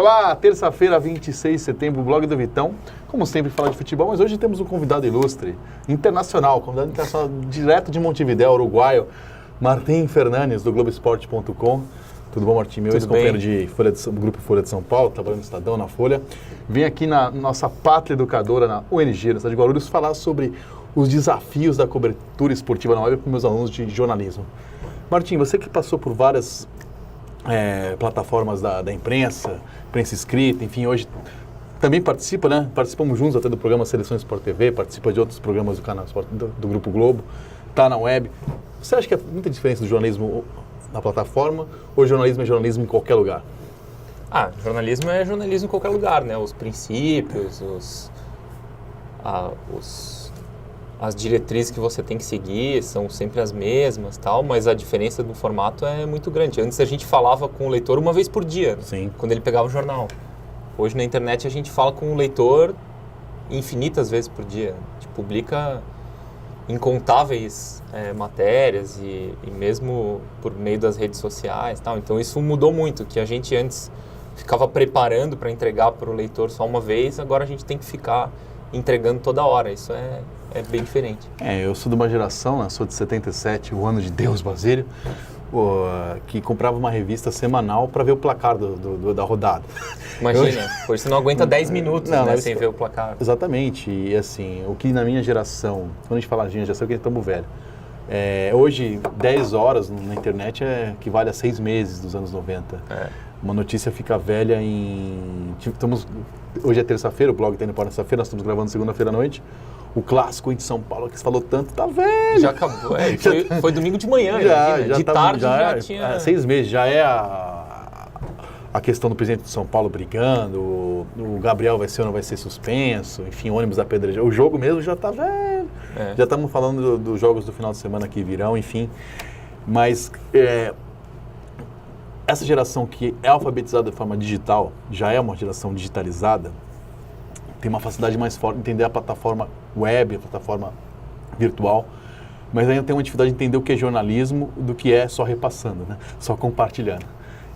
Olá, terça-feira, 26 de setembro, o Blog do Vitão. Como sempre, fala de futebol, mas hoje temos um convidado ilustre, internacional, direto de Montevidéu, uruguaio, Martim Fernandes, do Globoesporte.com. Tudo bom, Martim? Meu ex-companheiro do Grupo Folha de São Paulo, trabalhando no Estadão, na Folha. Vem aqui na nossa pátria educadora, na UNG, na cidade de Guarulhos, falar sobre os desafios da cobertura esportiva na web para meus alunos de jornalismo. Martim, você que passou por várias plataformas da imprensa escrita, enfim, hoje também participa, né? Participamos juntos até do programa Seleção Sport TV, participa de outros programas do canal do Grupo Globo, está na web. Você acha que há muita diferença do jornalismo na plataforma ou jornalismo é jornalismo em qualquer lugar? Jornalismo é jornalismo em qualquer lugar, né? Os princípios, as diretrizes que você tem que seguir são sempre as mesmas, tal, mas a diferença do formato é muito grande. Antes a gente falava com o leitor uma vez por dia, sim, quando ele pegava o jornal. Hoje na internet a gente fala com o leitor infinitas vezes por dia. A gente publica incontáveis matérias e mesmo por meio das redes sociais, tal. Então isso mudou muito, que a gente antes ficava preparando para entregar para o leitor só uma vez, agora a gente tem que ficar entregando toda hora. Isso é bem diferente. Eu sou de uma geração, sou de 77, o ano de Deus Basílio, que comprava uma revista semanal para ver o placar da rodada. Imagina, hoje você não aguenta 10 minutos sem ver o placar. Exatamente, e assim, o que na minha geração, quando a gente fala de minha geração, que estamos velho, hoje 10 horas na internet equivale a 6 meses dos anos 90. Uma notícia fica velha hoje é terça-feira, o blog está indo para terça-feira, nós estamos gravando segunda-feira à noite. O clássico de São Paulo, que você falou tanto, tá velho. Já acabou. Foi domingo de manhã, de tarde já tinha... 6 meses, já é a questão do presidente de São Paulo brigando, o Gabriel vai ser ou não vai ser suspenso, enfim, ônibus da Pedreira. O jogo mesmo já tá velho. Já estamos falando dos jogos do final de semana que virão, enfim. Mas essa geração que é alfabetizada de forma digital, já é uma geração digitalizada, tem uma facilidade mais forte de entender a plataforma web, a plataforma virtual, mas ainda tem uma dificuldade de entender o que é jornalismo do que é só repassando, né? Só compartilhando.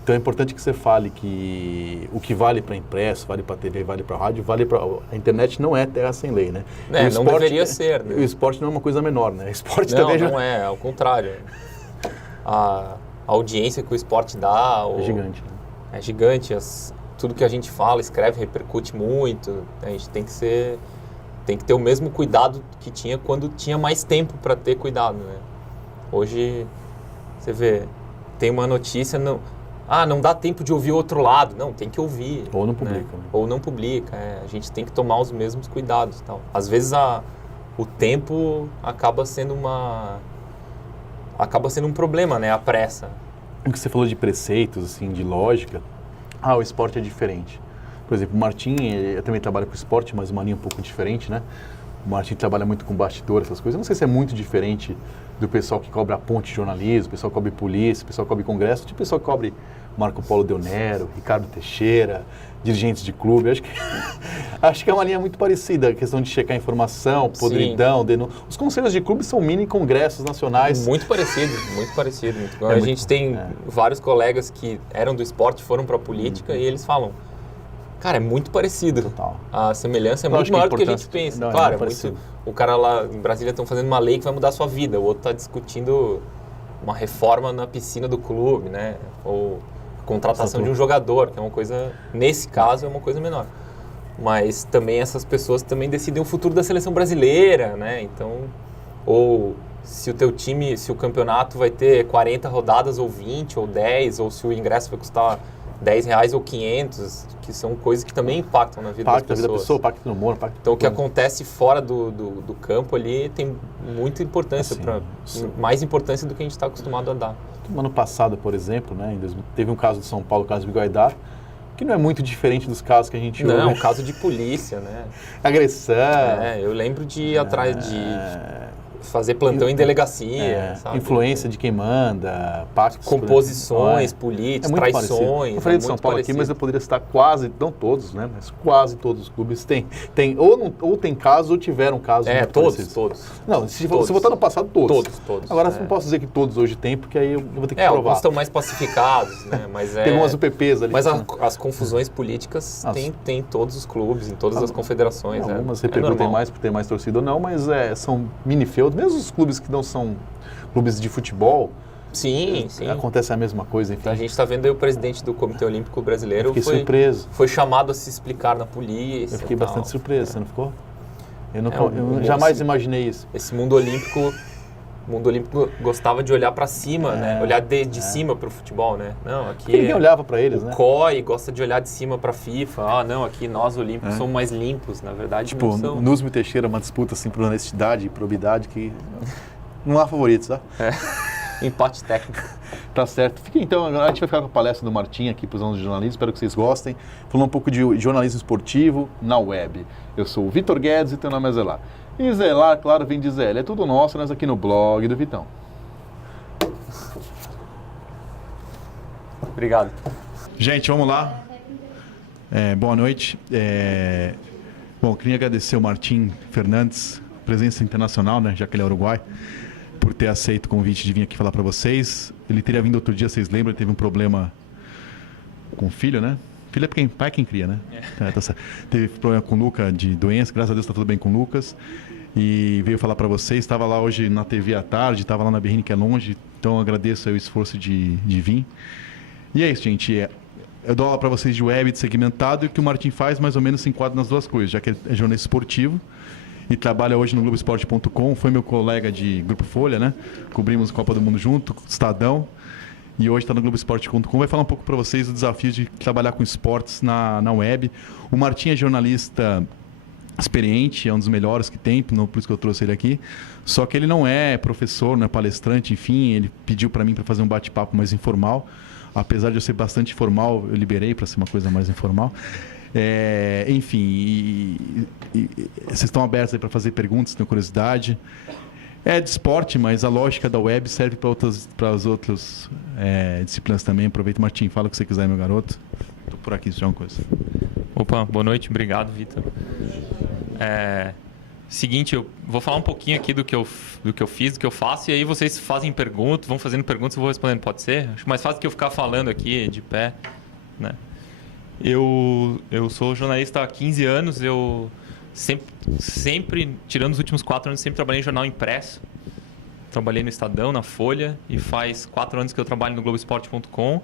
Então é importante que você fale que o que vale para impresso, vale para TV, vale para rádio, vale para... A internet não é terra sem lei, né? Não deveria ser, né? O esporte não é uma coisa menor, né? O esporte não é, ao contrário. A audiência que o esporte dá... É gigante. É gigante, tudo que a gente fala, escreve, repercute muito. A gente tem que ter o mesmo cuidado que tinha quando tinha mais tempo para ter cuidado, né? Hoje, você vê, tem uma notícia, não dá tempo de ouvir o outro lado. Não, tem que ouvir. Ou não publica. Né? Ou não publica. A gente tem que tomar os mesmos cuidados. Tal. Às vezes o tempo acaba sendo um problema, né? A pressa. O que você falou de preceitos, assim, de lógica, o esporte é diferente. Por exemplo, o Martim, eu também trabalho com esporte, mas uma linha um pouco diferente, né? O Martim trabalha muito com bastidor, essas coisas. Eu não sei se é muito diferente do pessoal que cobre a ponte de jornalismo, o pessoal que cobre polícia, o pessoal que cobre congresso, tipo o pessoal que cobre Marco Polo Del Nero, Ricardo Teixeira, dirigentes de clube. Acho que é uma linha muito parecida, a questão de checar informação, podridão, denúncia. Os conselhos de clube são mini congressos nacionais. Muito parecido. A gente tem vários colegas que eram do esporte, foram para a política e eles falam, cara, é muito parecido. Total. A semelhança é muito maior do que a gente pensa. Claro, o cara lá em Brasília estão fazendo uma lei que vai mudar a sua vida, o outro está discutindo uma reforma na piscina do clube, né? Ou contratação de um jogador, que é uma coisa, nesse caso, é uma coisa menor. Mas também essas pessoas também decidem o futuro da seleção brasileira, né? Então, ou se o teu time, se o campeonato vai ter 40 rodadas ou 20 ou 10, ou se o ingresso vai custar R$10 ou 500, que são coisas que também impactam na vida das pessoas. Impacta a vida da pessoa, impacta no humor, impacta... Então, o que acontece fora do campo ali tem muita importância, mais importância do que a gente está acostumado a dar. No ano passado, por exemplo, né, teve um caso de São Paulo, o caso de Biguaidar, que não é muito diferente dos casos que a gente ouve. Não, um caso de polícia, né? Agressão. Eu lembro de ir atrás de fazer plantão em delegacia, sabe? Influência de quem manda, pactos... Composições políticas, traições. Eu falei de São Paulo aqui, mas eu poderia citar quase, não todos, né? Mas quase todos os clubes têm ou tem casos ou tiveram casos. Todos. Não, se botar no passado, todos. Todos. Agora, não posso dizer que todos hoje têm, porque aí eu vou ter que provar. Alguns estão mais pacificados, né? Mas tem umas UPPs ali. Mas as confusões políticas tem em todos os clubes, em todas as confederações. Algumas repercutem mais por ter mais torcida ou não, mas são mini-feudos. Mesmo os clubes que não são clubes de futebol, sim. Acontece a mesma coisa, enfim. A gente está vendo aí o presidente do Comitê Olímpico Brasileiro surpreso. Foi chamado a se explicar na polícia. Eu fiquei bastante surpreso, você não ficou? Eu jamais imaginei isso. Esse mundo olímpico gostava de olhar para cima, né? Olhar de cima para o futebol, né? Não, aqui ninguém olhava para eles, o né? O COI gosta de olhar de cima para a FIFA. Não, aqui nós olímpicos somos mais limpos, na verdade. Tipo, Nusmo e Teixeira, uma disputa assim por honestidade e probidade que não há favoritos, tá? Empate técnico. Tá certo. Então, agora a gente vai ficar com a palestra do Martim aqui para os alunos de jornalismo, espero que vocês gostem. Falando um pouco de jornalismo esportivo na web. Eu sou o Vitor Guedes e teu nome é Zelar. E Zelar, claro, vem de Zé. É tudo nosso, nós aqui no blog do Vitão. Obrigado. Gente, vamos lá. Boa noite. Queria agradecer o Martim Fernandes, presença internacional, né, já que ele é uruguai, por ter aceito o convite de vir aqui falar para vocês. Ele teria vindo outro dia, vocês lembram, ele teve um problema com o filho, né? Filho é pai quem cria, né? Tá certo. Teve problema com o Lucas de doença, graças a Deus está tudo bem com o Lucas. E veio falar para vocês, estava lá hoje na TV à tarde, estava lá na Berrini, que é longe, então agradeço aí o esforço de vir. E é isso, gente. Eu dou aula para vocês de web, de segmentado, e o que o Martim faz mais ou menos se enquadra nas duas coisas, já que é jornalista esportivo e trabalha hoje no Globoesporte.com, foi meu colega de Grupo Folha, né? Cobrimos Copa do Mundo junto, Estadão, e hoje está no Globoesporte.com. Vai falar um pouco para vocês do desafio de trabalhar com esportes na web. O Martim é jornalista experiente, é um dos melhores que tem, por isso que eu trouxe ele aqui. Só que ele não é professor, não é palestrante, enfim, ele pediu para mim para fazer um bate-papo mais informal. Apesar de eu ser bastante formal, eu liberei para ser uma coisa mais informal. Enfim, vocês estão abertos aí para fazer perguntas, se tem curiosidade. É de esporte, mas a lógica da web serve para as outras disciplinas também. Aproveita, Martim, fala o que você quiser, meu garoto. Estou por aqui, se tiver uma coisa. Opa, boa noite, obrigado, Vitor. Seguinte, eu vou falar um pouquinho aqui do que eu fiz, do que eu faço, e aí vocês fazem perguntas, vão fazendo perguntas e eu vou respondendo, pode ser? Acho mais fácil do que eu ficar falando aqui de pé, né? Eu sou jornalista há 15 anos, eu sempre, tirando os últimos 4 anos, sempre trabalhei em jornal impresso. Trabalhei no Estadão, na Folha, e faz 4 anos que eu trabalho no Globoesporte.com.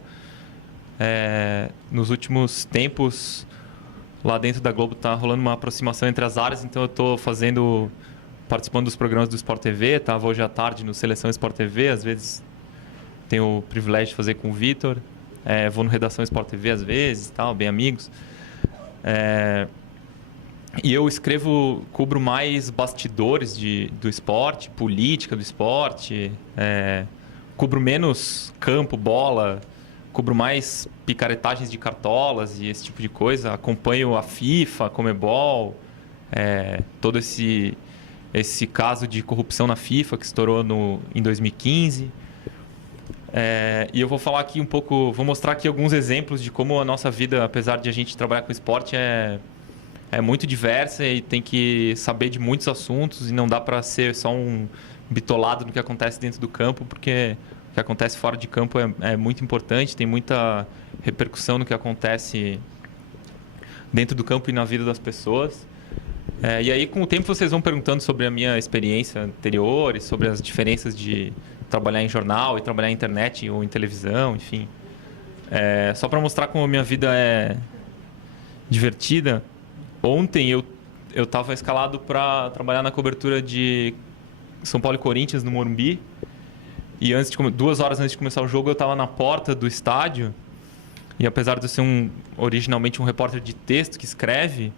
Nos últimos tempos, lá dentro da Globo está rolando uma aproximação entre as áreas, então eu estou participando dos programas do Sport TV, estava hoje à tarde no Seleção Sport TV, às vezes tenho o privilégio de fazer com o Vitor, vou no Redação Sport TV às vezes, bem amigos. E eu cubro mais bastidores do esporte, política do esporte, cubro menos campo, bola, cubro mais picaretagens de cartolas e esse tipo de coisa. Acompanho a FIFA, a Conmebol, todo esse caso de corrupção na FIFA que estourou em 2015. E eu vou falar aqui um pouco, vou mostrar aqui alguns exemplos de como a nossa vida, apesar de a gente trabalhar com esporte, é muito diversa e tem que saber de muitos assuntos e não dá para ser só um bitolado no que acontece dentro do campo, porque o que acontece fora de campo é muito importante, tem muita repercussão no que acontece dentro do campo e na vida das pessoas. E aí, com o tempo, vocês vão perguntando sobre a minha experiência anterior e sobre as diferenças de trabalhar em jornal e trabalhar em internet ou em televisão, enfim. Só para mostrar como a minha vida é divertida, ontem eu estava escalado para trabalhar na cobertura de São Paulo e Corinthians no Morumbi. E 2 horas antes de começar o jogo, eu estava na porta do estádio. E apesar de eu ser originalmente um repórter de texto que escreve,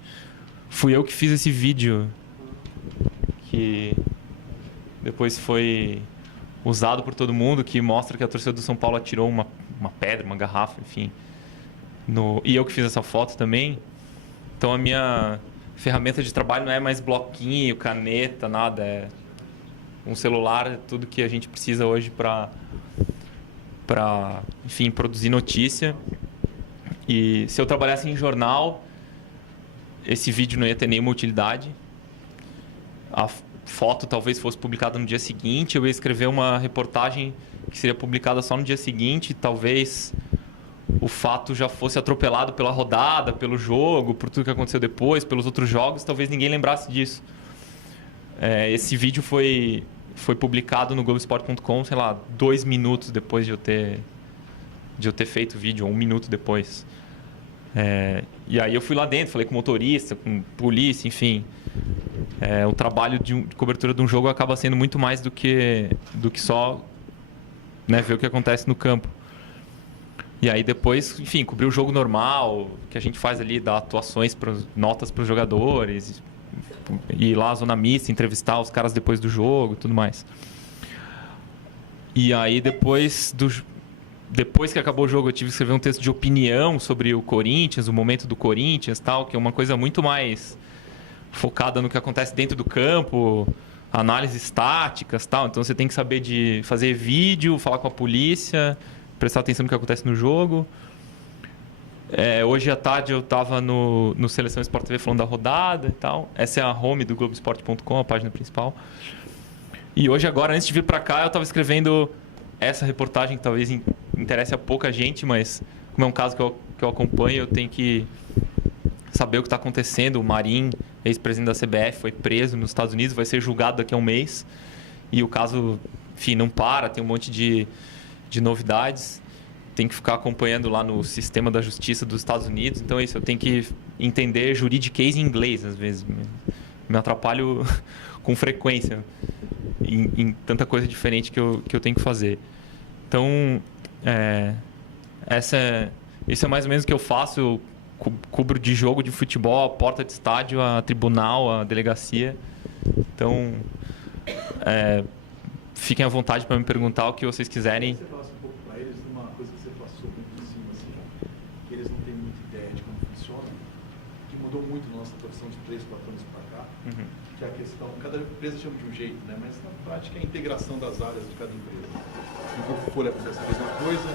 fui eu que fiz esse vídeo que depois foi usado por todo mundo, que mostra que a torcida do São Paulo atirou uma pedra, uma garrafa, enfim. E eu que fiz essa foto também. Então a minha ferramenta de trabalho não é mais bloquinho, caneta, nada. Um celular, tudo que a gente precisa hoje para enfim, produzir notícia. E se eu trabalhasse em jornal, esse vídeo não ia ter nenhuma utilidade. A foto talvez fosse publicada no dia seguinte, eu ia escrever uma reportagem que seria publicada só no dia seguinte, talvez o fato já fosse atropelado pela rodada, pelo jogo, por tudo que aconteceu depois, pelos outros jogos, talvez ninguém lembrasse disso. Esse vídeo foi publicado no Globoesporte.com, sei lá, 2 minutos depois de eu ter feito o vídeo, ou 1 minuto depois. E aí eu fui lá dentro, falei com o motorista, com polícia, enfim. O trabalho de cobertura de um jogo acaba sendo muito mais do que só, né, ver o que acontece no campo. E aí depois, enfim, cobrir o jogo normal, que a gente faz ali, dar atuações, notas para os jogadores, ir lá à zona mista, entrevistar os caras depois do jogo e tudo mais. E aí depois que acabou o jogo, eu tive que escrever um texto de opinião sobre o Corinthians, o momento do Corinthians, tal, que é uma coisa muito mais focada no que acontece dentro do campo, análises táticas, tal. Então você tem que saber de fazer vídeo, falar com a polícia, prestar atenção no que acontece no jogo. Hoje à tarde eu estava no Seleção Sport TV falando da rodada e tal. Essa é a home do Globoesporte.com, a página principal. E hoje agora, antes de vir para cá, eu estava escrevendo essa reportagem que talvez interesse a pouca gente, mas como é um caso que eu acompanho, eu tenho que saber o que está acontecendo. O Marinho, ex-presidente da CBF, foi preso nos Estados Unidos, vai ser julgado daqui a um mês. E o caso, enfim, não para, tem um monte de novidades. Tem que ficar acompanhando lá no sistema da justiça dos Estados Unidos. Então é isso, eu tenho que entender juridiquês em inglês, às vezes. Me atrapalho com frequência em tanta coisa diferente que eu tenho que fazer. Então, isso é mais ou menos o que eu faço. Eu cubro de jogo de futebol, a porta de estádio, a tribunal, a delegacia. Então, fiquem à vontade para me perguntar o que vocês quiserem. Você falasse um pouco para eles de uma coisa que você passou por cima, assim, que eles não têm muita ideia de como funciona, que mudou muito na nossa profissão de 3, 4 anos para cá, que é a questão, cada empresa chama de um jeito, né? Mas na prática é a integração das áreas de cada empresa. O Grupo Folha acontece a mesma coisa,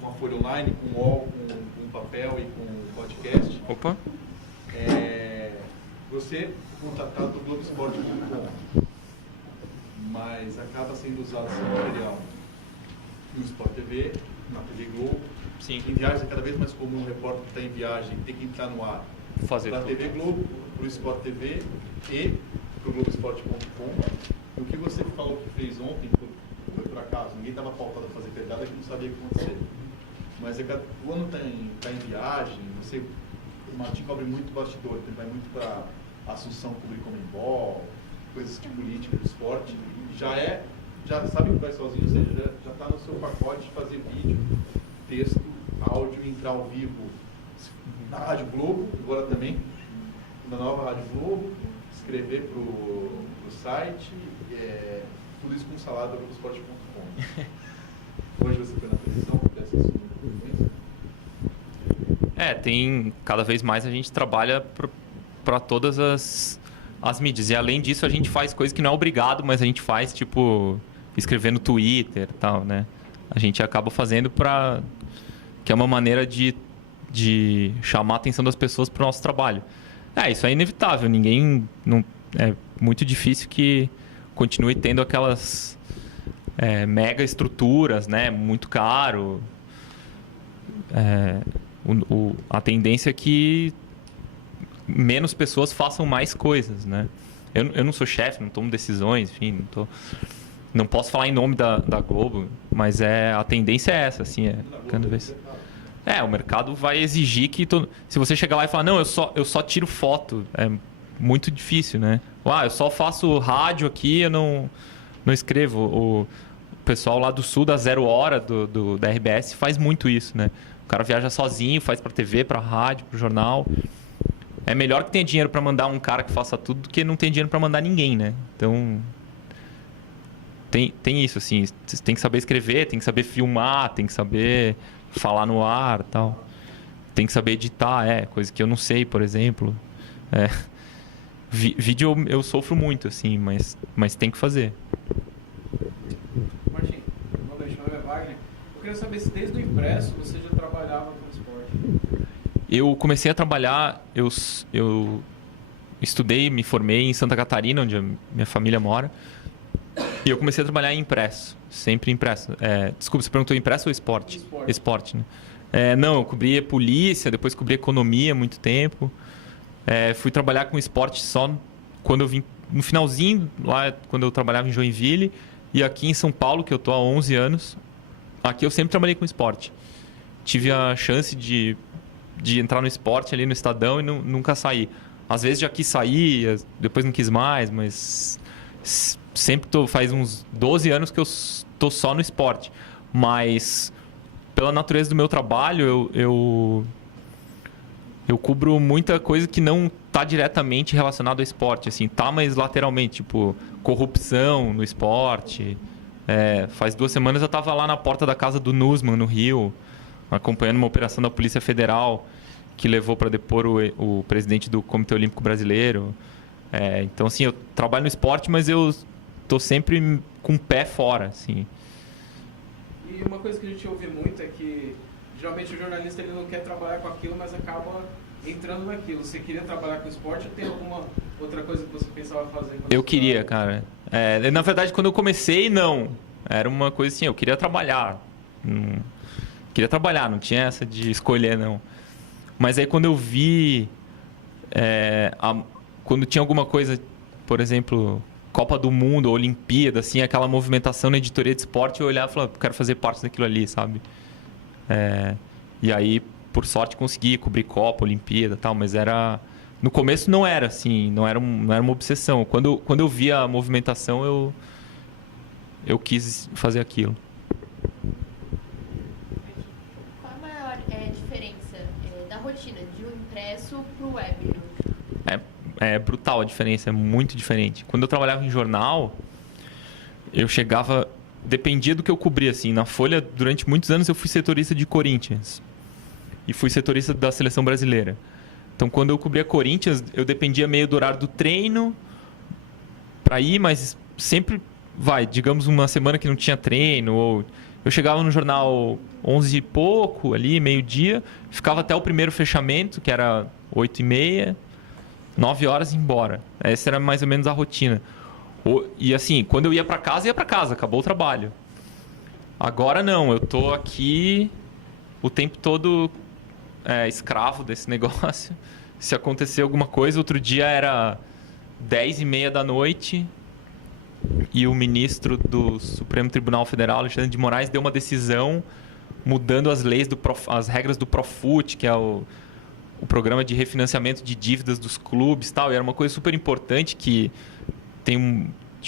com a Folha Online, com o UOL, com o papel e com o podcast. Opa! Você contratado do Globoesporte.com, mas acaba sendo usado esse material no Sport TV, na TV Globo. Sim. Em viagens é cada vez mais comum um repórter que está em viagem ter que entrar no ar da TV Globo, para o Sport TV e para o Globoesporte.com. E o que você falou que fez ontem foi por acaso, ninguém estava pautado a fazer pedada que não sabia o que acontecer. Mas quando está em viagem, o Martim cobre muito bastidor, ele vai muito para Assunção cobrir Comembol, coisas de política, de esporte, já sabe que vai sozinho, ou seja, já está no seu pacote de fazer vídeo, texto, áudio, entrar ao vivo na Rádio Globo, agora também, na nova Rádio Globo, escrever para o site, tudo isso com salário do esporte.com. Hoje você foi na televisão, acontece isso no frequência? Tem, cada vez mais a gente trabalha para todas as mídias. E além disso, a gente faz coisas que não é obrigado, mas a gente faz, tipo, escrever no Twitter e tal, né? A gente acaba fazendo que é uma maneira de chamar a atenção das pessoas para o nosso trabalho. Isso é inevitável. É muito difícil que continue tendo aquelas mega estruturas, né? Muito caro. A tendência é que menos pessoas façam mais coisas, né? Eu não sou chefe, não tomo decisões, enfim, não posso falar em nome da Globo, mas a tendência é essa, assim, cada vez. O mercado vai exigir que se você chegar lá e falar, não, eu só tiro foto, é muito difícil, né? Eu só faço rádio aqui, eu não escrevo. O pessoal lá do sul, da 0 Hora, da RBS, faz muito isso, né? O cara viaja sozinho, faz pra TV, pra rádio, pro jornal. É melhor que tenha dinheiro para mandar um cara que faça tudo do que não ter dinheiro para mandar ninguém, né? Então, tem isso, assim. Você tem que saber escrever, tem que saber filmar, tem que saber falar no ar e tal. Tem que saber editar, coisa que eu não sei, por exemplo. Vídeo eu sofro muito, assim, mas tem que fazer. Martim, boa noite, meu nome é Wagner. Eu queria saber se desde o impresso você já trabalhava com esporte. Eu comecei a trabalhar, eu estudei, me formei em Santa Catarina, onde a minha família mora. E eu comecei a trabalhar em impresso, sempre impresso. Desculpa, você perguntou impresso ou esporte? Esporte, né? Não, eu cobri polícia, depois cobri economia há muito tempo. Fui trabalhar com esporte só quando eu vim, no finalzinho, lá quando eu trabalhava em Joinville. E aqui em São Paulo, que eu tô há 11 anos, aqui eu sempre trabalhei com esporte. Tive a chance de entrar no esporte ali no Estadão e nunca saí. Às vezes já quis sair, depois não quis mais, mas sempre faz uns 12 anos que eu tô só no esporte. Mas pela natureza do meu trabalho, eu cubro muita coisa que não está diretamente relacionada ao esporte, assim, tá, mas lateralmente, tipo, corrupção no esporte. Faz 2 semanas eu estava lá na porta da casa do Nussmann, no Rio, acompanhando uma operação da Polícia Federal que levou para depor o presidente do Comitê Olímpico Brasileiro. Então, assim, eu trabalho no esporte, mas eu tô sempre com o pé fora, assim. E uma coisa que a gente ouve muito é que geralmente o jornalista ele não quer trabalhar com aquilo, mas acaba entrando naquilo. Você queria trabalhar com esporte ou tem alguma outra coisa que você pensava fazer? Eu queria, cara. Na verdade, quando eu comecei, não. Era uma coisa assim, eu queria trabalhar. Não tinha essa de escolher, não. Mas aí quando eu vi... quando tinha alguma coisa, por exemplo, Copa do Mundo, Olimpíada, assim, aquela movimentação na editoria de esporte, eu olhava e falava, quero fazer parte daquilo ali, sabe? E aí, por sorte, consegui cobrir Copa, Olimpíada e tal, mas no começo não era assim, não era uma obsessão. Quando eu vi a movimentação, eu quis fazer aquilo. Qual a maior diferença da rotina de um impresso para o web? É brutal a diferença, é muito diferente. Quando eu trabalhava em jornal, eu chegava... Dependia do que eu cobria, assim. Na Folha, durante muitos anos, eu fui setorista de Corinthians. E fui setorista da Seleção Brasileira. Então, quando eu cobria Corinthians, eu dependia meio do horário do treino para ir, mas sempre, digamos, uma semana que não tinha treino. Ou eu chegava no jornal 11 e pouco, ali, meio-dia, ficava até o primeiro fechamento, que era 8h30, 9 horas e ia embora. Essa era mais ou menos a rotina. E assim, quando eu ia para casa, acabou o trabalho. Agora não, eu tô aqui o tempo todo escravo desse negócio. Se acontecer alguma coisa, outro dia era 10h30 da noite e o ministro do Supremo Tribunal Federal, Alexandre de Moraes, deu uma decisão mudando as leis, as regras do Profut, que é o programa de refinanciamento de dívidas dos clubes e tal. E era uma coisa super importante que tinha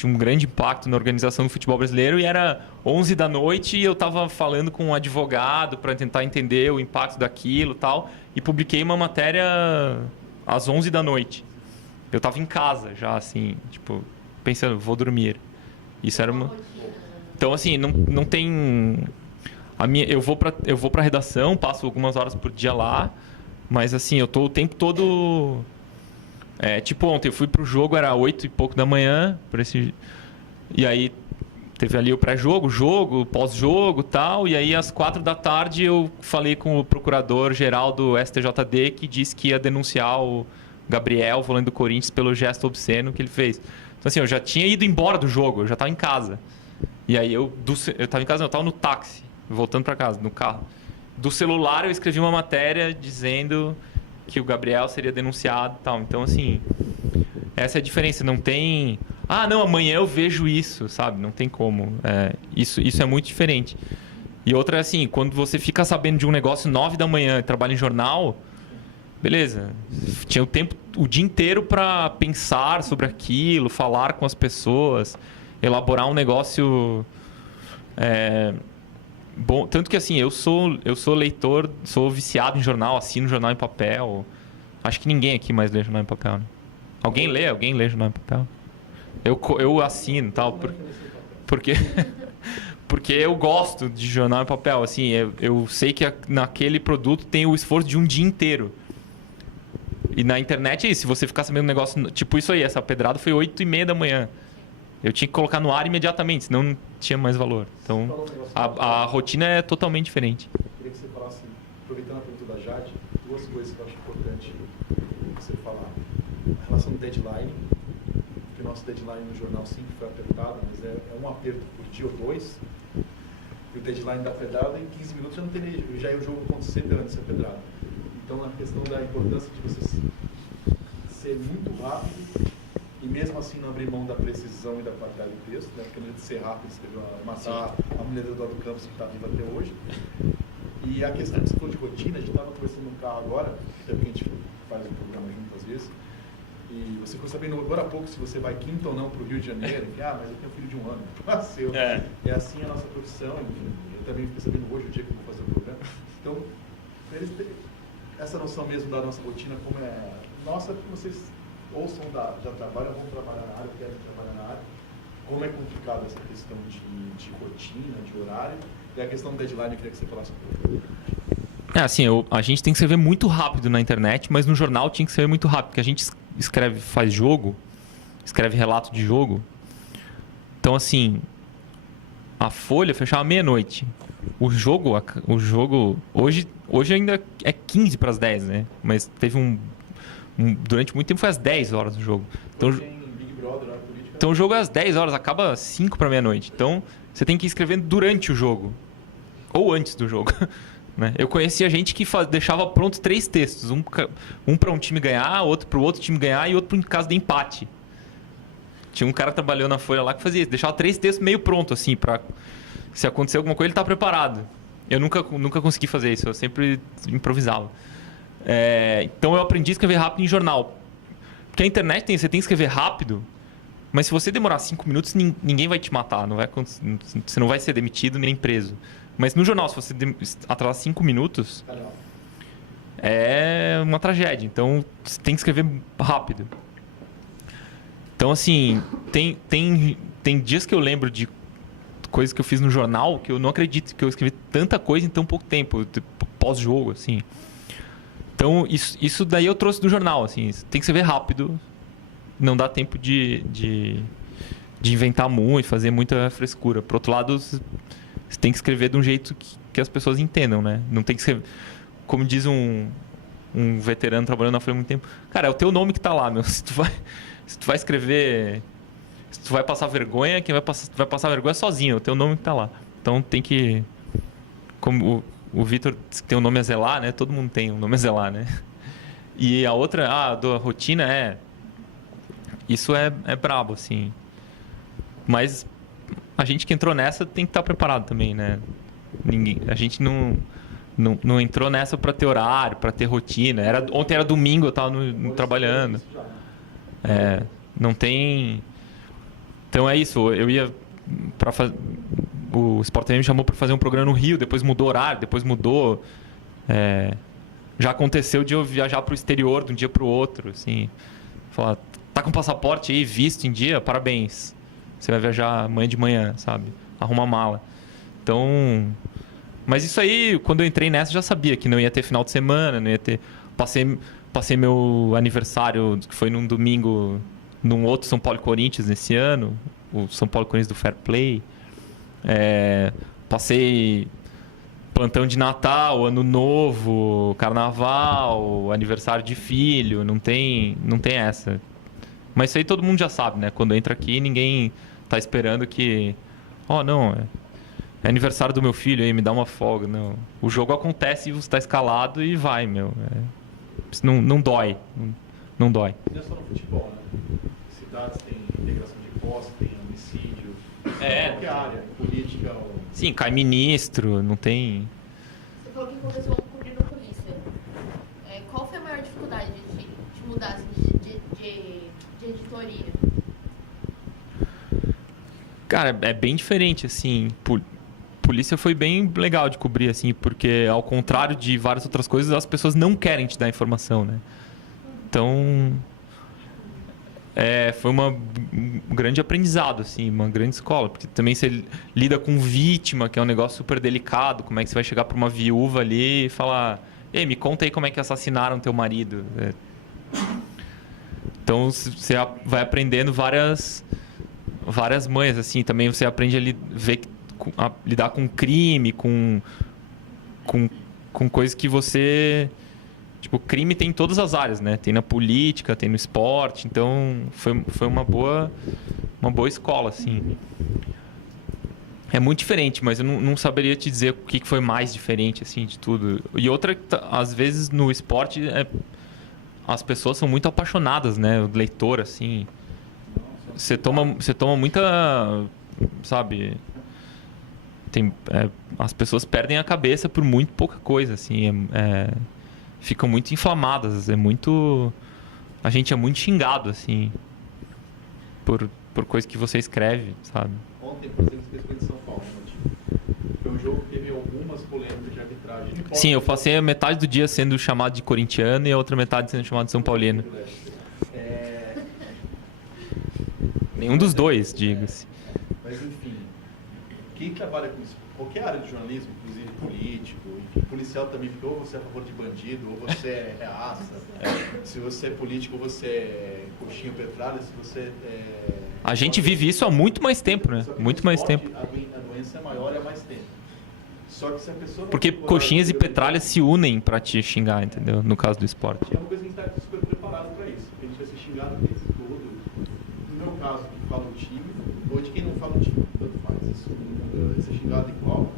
um grande impacto na organização do futebol brasileiro, e era 11 da noite e eu estava falando com um advogado para tentar entender o impacto daquilo e tal, e publiquei uma matéria às 11 da noite. Eu estava em casa já, assim, tipo, pensando, vou dormir. Isso era uma... Então, assim, não tem... Eu vou para a redação, passo algumas horas por dia lá, mas, assim, eu tô o tempo todo... tipo ontem, eu fui pro jogo, era 8 e pouco da manhã, e aí teve ali o pré-jogo, jogo, pós-jogo e tal, e aí às 4 da tarde eu falei com o procurador-geral do STJD, que disse que ia denunciar o Gabriel, volante do Corinthians, pelo gesto obsceno que ele fez. Então assim, eu já tinha ido embora do jogo, eu já estava em casa. E aí eu estava em casa, eu estava no táxi, voltando para casa, no carro. Do celular eu escrevi uma matéria dizendo que o Gabriel seria denunciado e tal. Então, assim, essa é a diferença. Não tem... não, amanhã eu vejo isso, sabe? Não tem como. Isso é muito diferente. E outra é assim, quando você fica sabendo de um negócio 9 da manhã e trabalha em jornal, beleza. Tinha o dia inteiro para pensar sobre aquilo, falar com as pessoas, elaborar um negócio... Bom, tanto que assim, eu sou leitor, sou viciado em jornal, assino jornal em papel. Acho que ninguém aqui mais lê jornal em papel, né? Alguém lê jornal em papel? Eu assino e tal, porque eu gosto de jornal em papel, assim, eu sei que naquele produto tem o esforço de um dia inteiro. E na internet é isso, se você ficar sabendo um negócio, tipo isso aí, essa pedrada foi 8h30 da manhã. Eu tinha que colocar no ar imediatamente, senão não tinha mais valor. Então, a rotina é totalmente diferente. Eu queria que você falasse, aproveitando a pergunta da Jade, duas coisas que eu acho importante você falar. A relação do deadline, que o nosso deadline no jornal sempre foi apertado, mas é um aperto por dia ou dois. E o deadline da pedrada, em 15 minutos já ia o jogo acontecer antes da pedrada. Então, a questão da importância de você ser muito rápido e mesmo assim não abrir mão da precisão e da qualidade do texto, né? Porque não de ser rápido, escreveu matar a mulher do Eduardo Campos, que está viva até hoje. E a questão que você falou de rotina, a gente estava conversando no carro agora, até porque a gente faz um programa junto às vezes, e você ficou sabendo agora há pouco se você vai quinta ou não para o Rio de Janeiro, que, mas eu tenho um filho de 1 ano, nasceu. É assim a nossa profissão, enfim, eu também fiquei sabendo hoje o dia que eu vou fazer o programa. Então, eles têm essa noção mesmo da nossa rotina, como é nossa, que vocês ouçam já trabalham, vão trabalhar na área, querem trabalhar na área, como é complicada essa questão de rotina, de horário, e a questão do deadline, eu queria que você falasse um pouco. Assim, a gente tem que escrever muito rápido na internet, mas no jornal tinha que escrever muito rápido, porque a gente faz jogo, escreve relato de jogo. Então, assim, a Folha fechava meia-noite. O jogo hoje ainda é 15 para as 10, né? Mas teve durante muito tempo foi às 10 horas o jogo. Então o jogo é às 10 horas, acaba às 5 para meia-noite. Então você tem que ir escrevendo durante o jogo. Ou antes do jogo. Né? Eu conhecia gente que deixava pronto 3 textos. Um para um time ganhar, outro para o outro time ganhar e outro em caso de empate. Tinha um cara que trabalhou na Folha lá que fazia isso. Deixava 3 textos meio pronto, assim, para se acontecer alguma coisa ele tá preparado. Eu nunca consegui fazer isso. Eu sempre improvisava. Então eu aprendi a escrever rápido em jornal. Porque a internet você tem que escrever rápido, mas se você demorar 5 minutos, ninguém vai te matar. Você não vai ser demitido nem preso. Mas no jornal, se você atrasar 5 minutos, é uma tragédia. Então você tem que escrever rápido. Então, assim, tem dias que eu lembro de coisas que eu fiz no jornal que eu não acredito que eu escrevi tanta coisa em tão pouco tempo, pós-jogo, assim. Então, isso daí eu trouxe do jornal, assim. Tem que escrever rápido, não dá tempo de inventar muito, fazer muita frescura. Por outro lado, você tem que escrever de um jeito que as pessoas entendam, né? Não tem que escrever... Como diz um veterano trabalhando na Folha há muito tempo, cara, é o teu nome que tá lá, meu. Se tu vai escrever... Se tu vai passar vergonha, quem vai passar vergonha é sozinho, é o teu nome que tá lá. Então tem que... Como o Vitor tem um nome a zelar, né? Todo mundo tem um nome a zelar, né? E a outra, da rotina isso é brabo, assim. Mas a gente que entrou nessa tem que estar preparado também, né? A gente não entrou nessa para ter horário, para ter rotina. Ontem era domingo, eu tava trabalhando. Não tem... Então é isso, eu ia para fazer... O Sport TV me chamou para fazer um programa no Rio, depois mudou horário, depois mudou... Já aconteceu de eu viajar para o exterior de um dia para o outro, assim. Falar, tá com passaporte aí, visto em dia? Parabéns. Você vai viajar amanhã de manhã, sabe? Arruma a mala. Então... Mas isso aí, quando eu entrei nessa, eu já sabia que não ia ter final de semana, não ia ter... Passei meu aniversário, que foi num domingo, num outro São Paulo e Corinthians nesse ano, o São Paulo e Corinthians do Fair Play. Passei plantão de Natal, Ano Novo, Carnaval, aniversário de filho, não tem essa. Mas isso aí todo mundo já sabe, né? Quando entra aqui, ninguém tá esperando que... não, é aniversário do meu filho aí, me dá uma folga. Não. O jogo acontece e você tá escalado e vai, meu. Isso não dói. Não dói. Não é só no futebol, né? Cidades têm integração de posse, tem homicídio. Qualquer área, política ou... Sim, cai ministro, não tem... Você falou que começou cobrindo a polícia. Qual foi a maior dificuldade de mudar assim, de editoria? Cara, é bem diferente, assim. Polícia foi bem legal de cobrir, assim, porque ao contrário de várias outras coisas, as pessoas não querem te dar informação, né? Então... foi um grande aprendizado, assim, uma grande escola. Porque também você lida com vítima, que é um negócio super delicado. Como é que você vai chegar para uma viúva ali e falar... Ei, me conta aí como é que assassinaram teu marido. Então você vai aprendendo várias manhas, assim. Também você aprende a lidar com crime, com coisas que você... Tipo, crime tem em todas as áreas, né? Tem na política, tem no esporte. Então, foi uma boa escola, assim. É muito diferente, mas eu não saberia te dizer o que foi mais diferente, assim, de tudo. E outra, às vezes, no esporte, as pessoas são muito apaixonadas, né? O leitor, assim. Você toma muita... Sabe... as pessoas perdem a cabeça por muito pouca coisa, assim. Ficam muito inflamadas. A gente é muito xingado, assim. Por coisa que você escreve, sabe? Ontem, por exemplo, você fez de São Paulo, foi um jogo que teve algumas polêmicas de arbitragem. Sim, eu passei a metade do dia sendo chamado de corintiano e a outra metade sendo chamado de São Paulino. Nenhum dos dois, diga-se. Mas, enfim, quem trabalha com isso, qualquer área de jornalismo, inclusive político, enfim, policial também, ou você é a favor de bandido, ou você é reaça. Se você é político, ou você é coxinha petralha, se você é... A gente vive isso há muito mais tempo, né? Muito mais tempo. A doença é maior e há mais tempo. Só que se a pessoa... Porque coxinhas e petralhas se unem pra te xingar, entendeu? No caso do esporte. É uma coisa que a gente está super preparado para isso. A gente vai ser xingado o tempo todo. No meu caso, que fala o time, ou de quem não fala o time, tanto faz. Isso vai ser xingado igual.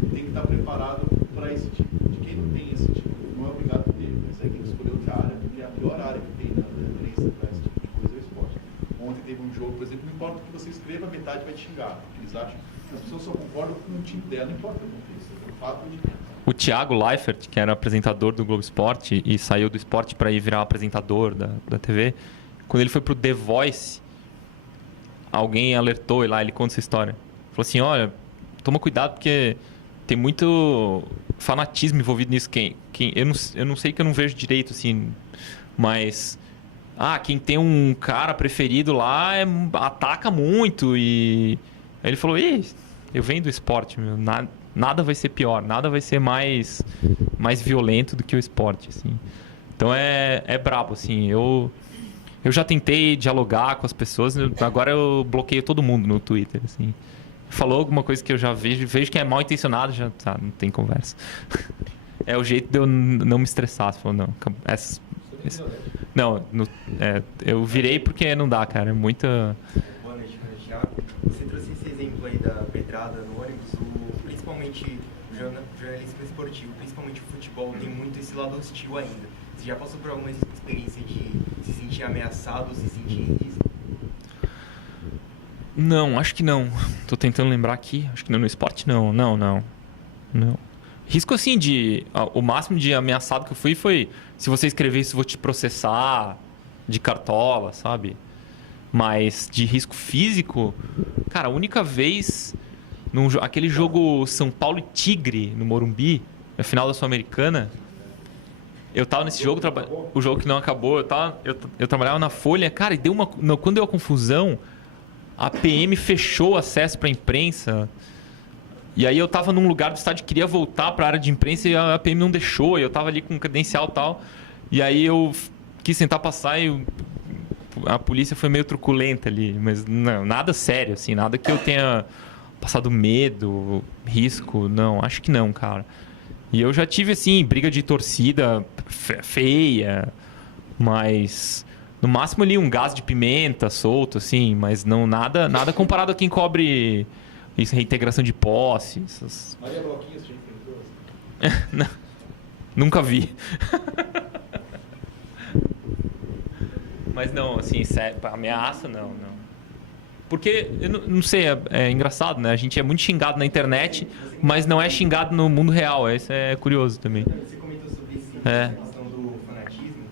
Tem que estar preparado para esse tipo. De quem não tem esse tipo, não é obrigado a ter. Mas aí tem que escolher outra área, porque é a pior área que tem na imprensa para esse tipo de coisa é o esporte. Ontem teve um jogo, por exemplo, não importa o que você escreva, a metade vai te xingar. Porque eles acham que as pessoas só concordam com o time dela, não importa o que aconteça. É o fato de... O Thiago Leifert, que era apresentador do Globo Esporte e saiu do esporte para ir virar apresentador da TV, quando ele foi pro The Voice, alguém alertou ele lá, ele conta essa história. Falou assim, olha, toma cuidado porque tem muito fanatismo envolvido nisso. Eu não sei, que eu não vejo direito, assim, mas... quem tem um cara preferido lá ataca muito e... Aí ele falou, eu venho do esporte, meu, nada vai ser pior, nada vai ser mais violento do que o esporte, assim. Então é brabo, assim. Eu já tentei dialogar com as pessoas, agora eu bloqueio todo mundo no Twitter, assim. Falou alguma coisa que eu já vejo que é mal intencionado, já não tem conversa. É o jeito de eu não me estressar. Você falou, não, eu virei porque não dá, cara. É muita... Boa noite, Thiago. Você trouxe esse exemplo aí da pedrada no ônibus, principalmente o jornalismo esportivo, principalmente o futebol, tem muito esse lado hostil ainda. Você já passou por alguma experiência de se sentir ameaçado, se sentir em risco? Não, acho que não. Tô tentando lembrar aqui. Acho que no esporte não. Não. Risco assim o máximo de ameaçado que eu fui foi se você escrever isso, eu vou te processar de cartola, sabe? Mas de risco físico, cara, a única vez aquele jogo São Paulo e Tigre no Morumbi, na final da Sul-Americana, eu tava nesse jogo, o jogo que não acabou, eu trabalhava na Folha, cara, e quando deu a confusão, a PM fechou o acesso pra imprensa. E aí eu tava num lugar do estádio, queria voltar pra área de imprensa e a PM não deixou. E eu tava ali com credencial e tal. E aí eu quis tentar passar e a polícia foi meio truculenta ali. Mas não, nada sério, assim. Nada que eu tenha passado medo, risco. Não, acho que não, cara. E eu já tive, assim, briga de torcida feia. Mas... no máximo ali um gás de pimenta solto, assim. Mas não nada comparado a quem cobre... isso, reintegração de posse. Maria Bloquinha, você já enfrentou? Nunca vi. Mas não, assim, ameaça, não. Porque, eu não sei, é engraçado, né? A gente é muito xingado na internet, mas não é xingado no mundo real. Isso é curioso também. Você comentou sobre essa questão do fanatismo.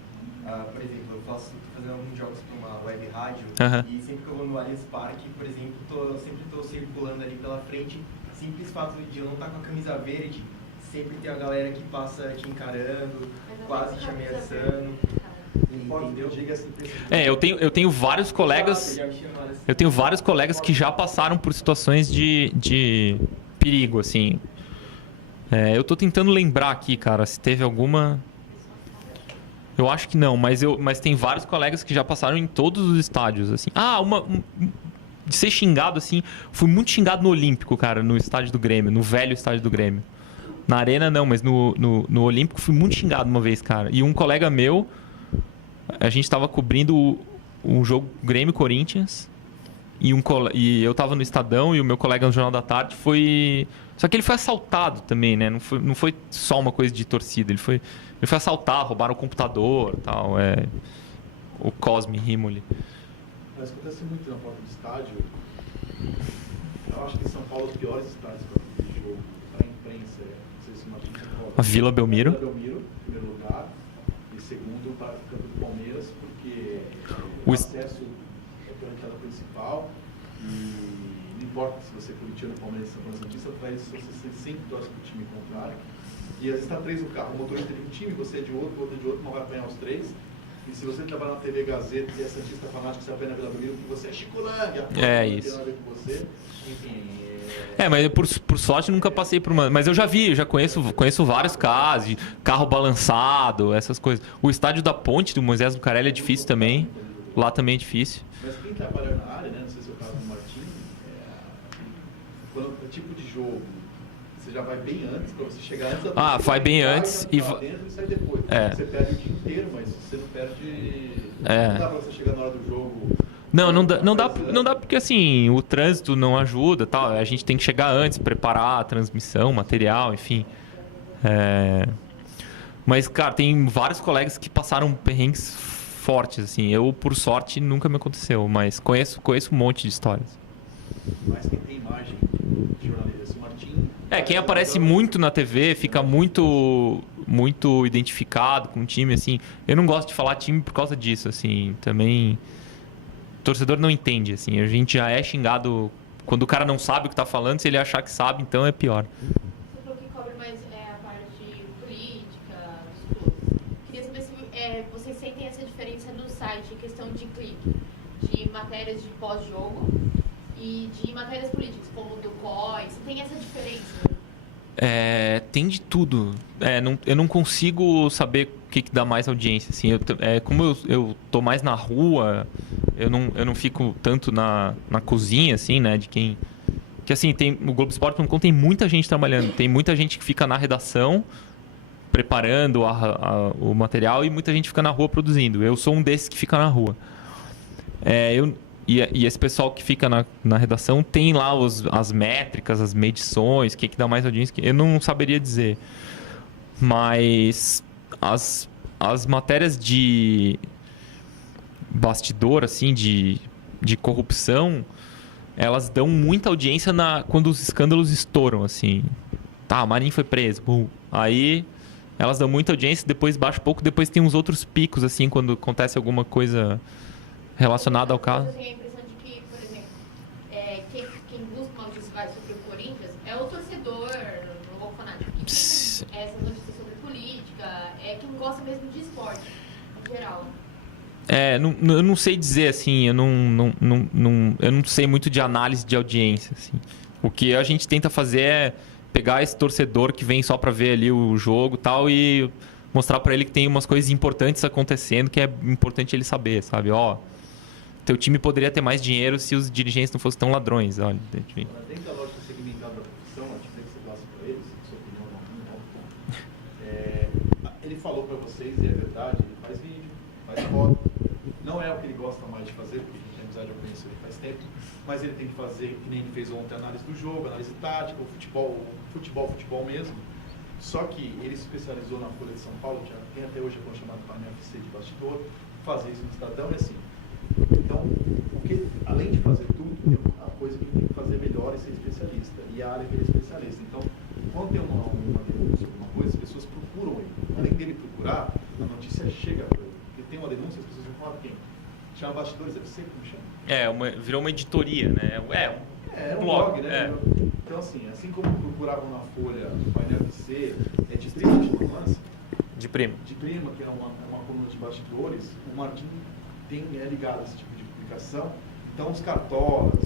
Por exemplo, eu tô fazendo alguns jogos para uma web rádio e sempre que eu vou no Allianz Parque, por exemplo, sempre estou circulando ali pela frente. Simples fato de eu não estar com a camisa verde, sempre tem a galera que passa te encarando, quase te ameaçando. Entendeu? Eu tenho vários colegas. Eu tenho vários colegas que já passaram por situações de perigo, assim. Eu tô tentando lembrar aqui, cara, se teve alguma. Eu acho que não, mas tem vários colegas que já passaram em todos os estádios, assim. De ser xingado, assim, fui muito xingado no Olímpico, cara, no estádio do Grêmio, no velho estádio do Grêmio. Na Arena não, mas no Olímpico fui muito xingado uma vez, cara. E um colega meu, a gente tava cobrindo um jogo Grêmio-Corinthians e eu tava no Estadão e o meu colega no Jornal da Tarde foi... Só que ele foi assaltado também, né? Não foi só uma coisa de torcida, ele foi assaltado, roubaram o computador e tal. O Cosme Rimoli. Mas acontece muito na porta do estádio. Eu acho que em São Paulo os piores estádios para o jogo, para a imprensa, não sei se o Martins concorda. A Vila Belmiro. Vila Belmiro, em primeiro lugar. E segundo, para o campo do Palmeiras, porque o acesso é pela entrada principal. E não importa se você é corintiano, Palmeiras, São Paulo, Santista, você sempre torce para o time contrário. E às vezes está três no carro, o motorista de um time, você é de outro, o outro é de outro, não vai apanhar os três. E se você trabalhar na TV Gazeta e é santista fanático, você apanha na Vila Belmiro, porque você é Chicolândia, isso. Tem nada a ver com você. Enfim... mas por sorte nunca passei por uma... Mas eu já conheço vários casos, de carro balançado, essas coisas. O estádio da Ponte, do Moisés Lucarelli, é difícil também. Lá também é difícil. Mas quem trabalha na área, né? Não sei se é o caso do Martim, quando é tipo de jogo, você já vai bem antes, para você chegar antes da vai bem antes e sai depois. Você perde o dia inteiro, mas você não perde... Não dá para você chegar na hora do jogo... Não dá porque assim, o trânsito não ajuda, tal. A gente tem que chegar antes, preparar a transmissão, material, enfim. Mas, cara, tem vários colegas que passaram perrengues fortes, assim. Eu, por sorte, nunca me aconteceu, mas conheço um monte de histórias. Mas quem tem imagem de jornalista, o Martim... Quem aparece muito na TV fica muito identificado com o time, assim. Eu não gosto de falar time por causa disso, assim. Também... O torcedor não entende, assim. A gente já é xingado quando o cara não sabe o que tá falando. Se ele achar que sabe, então é pior. Você falou que cobre mais a parte política, estudos. Queria saber se vocês sentem essa diferença no site em questão de clique, de matérias de pós-jogo e de matérias políticas, como do COI. Você tem essa diferença? Tem de tudo. Eu não consigo saber o que dá mais audiência. Assim, como eu tô mais na rua, eu não fico tanto na cozinha, assim, né? De quem... Que assim, o Globoesporte.com tem muita gente trabalhando. Tem muita gente que fica na redação preparando o material e muita gente fica na rua produzindo. Eu sou um desses que fica na rua. E esse pessoal que fica na redação tem lá as métricas, as medições, o que dá mais audiência. Eu não saberia dizer. Mas as matérias de bastidor, assim, de corrupção, elas dão muita audiência quando os escândalos estouram, assim. Tá, o Marinho foi preso. Aí elas dão muita audiência, depois baixa um pouco, depois tem uns outros picos, assim, quando acontece alguma coisa relacionada ao caso. Eu tenho a impressão de que, por exemplo, quem busca uma notícia mais sobre o Corinthians é o torcedor, não vou fanático. Essa notícia sobre política, é quem gosta mesmo de esporte, em geral. Eu não sei dizer, assim, eu não sei muito de análise de audiência, assim. O que a gente tenta fazer é pegar esse torcedor que vem só para ver ali o jogo e tal e mostrar para ele que tem umas coisas importantes acontecendo que é importante ele saber, sabe? Teu time poderia ter mais dinheiro se os dirigentes não fossem tão ladrões. Olha, dentro da lógica segmentada da profissão, a gente tem que ser classe para eles, sua opinião não. Ele falou para vocês, e é verdade, ele faz vídeo, faz foto. Não é o que ele gosta mais de fazer, porque a gente tem amizade, eu conheço ele faz tempo, mas ele tem que fazer, que nem ele fez ontem, análise do jogo, análise tática, o futebol mesmo. Só que ele se especializou na Folha de São Paulo, que tem até hoje a chamada para FC de bastidor, fazer isso no Estadão e assim. Então, além de fazer tudo, tem a coisa que ele tem que fazer melhor e ser especialista. E a área que ele é especialista. Então, quando tem uma denúncia, alguma coisa, as pessoas procuram ele. Além dele procurar, a notícia chega para ele. Porque tem uma denúncia, as pessoas vão falar quem? Chama bastidores, deve ser como chama. Virou uma editoria, né? É um blog, né? Então, assim como procuravam na Folha, no painel FC, de prima de romance. De prima, que é uma coluna de bastidores, o Martim é ligado a esse tipo de publicação Então, os cartolas,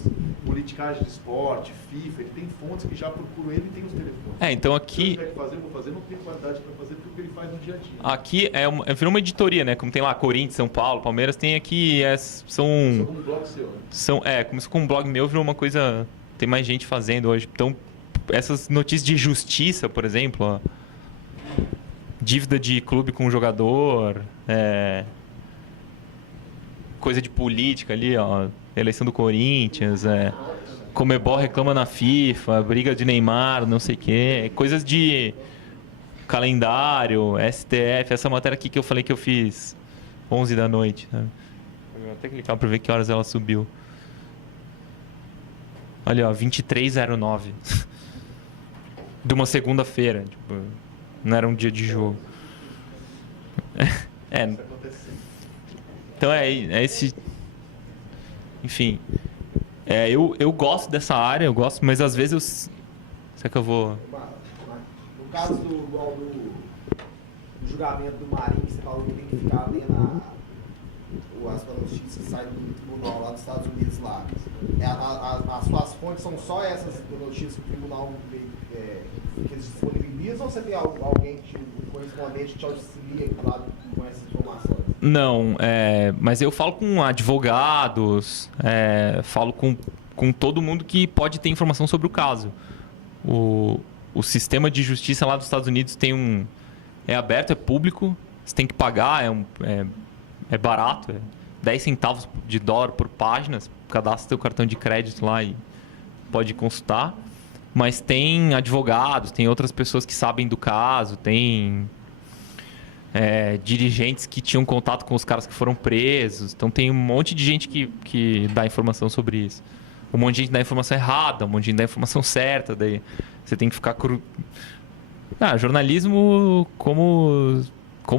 politicagem de esporte, FIFA, ele tem fontes que já procuram ele e tem os telefones. Então aqui... Se eu tiver que fazer, eu vou fazer, não tem qualidade para fazer porque ele faz no dia a dia. Aqui virou uma editoria, né? Como tem lá Corinthians, São Paulo, Palmeiras, tem aqui... São como um blog seu, né? Começou com um blog meu, virou uma coisa... Tem mais gente fazendo hoje. Então, essas notícias de justiça, por exemplo, ó, dívida de clube com jogador, coisa de política ali, ó, eleição do Corinthians, Conmebol reclama na FIFA, briga de Neymar, não sei o quê, coisas de calendário, STF, essa matéria aqui que eu falei que eu fiz 11 da noite. Né? Vou até clicar para ver que horas ela subiu. Olha, ó, 23h09. De uma segunda-feira. Tipo, não era um dia de jogo. Então é esse... Enfim. Eu gosto dessa área, mas às vezes eu... Será que eu vou... No caso do julgamento do Marinho, você falou que tem que ficar vendo as notícias que saem do tribunal lá dos Estados Unidos lá. As suas fontes são só essas notícias que o tribunal que eles disponibilizam ou você tem alguém, um correspondente que te auxilia lá com essas informações? Não, mas eu falo com advogados, falo com todo mundo que pode ter informação sobre o caso. O sistema de justiça lá dos Estados Unidos tem é aberto, é público, você tem que pagar, é barato, 10 centavos de dólar por página, cadastra seu cartão de crédito lá e pode consultar. Mas tem advogados, tem outras pessoas que sabem do caso, tem dirigentes que tinham contato com os caras que foram presos. Então tem um monte de gente que dá informação sobre isso. Um monte de gente dá informação errada, um monte de gente dá informação certa. Daí você tem que ficar... jornalismo como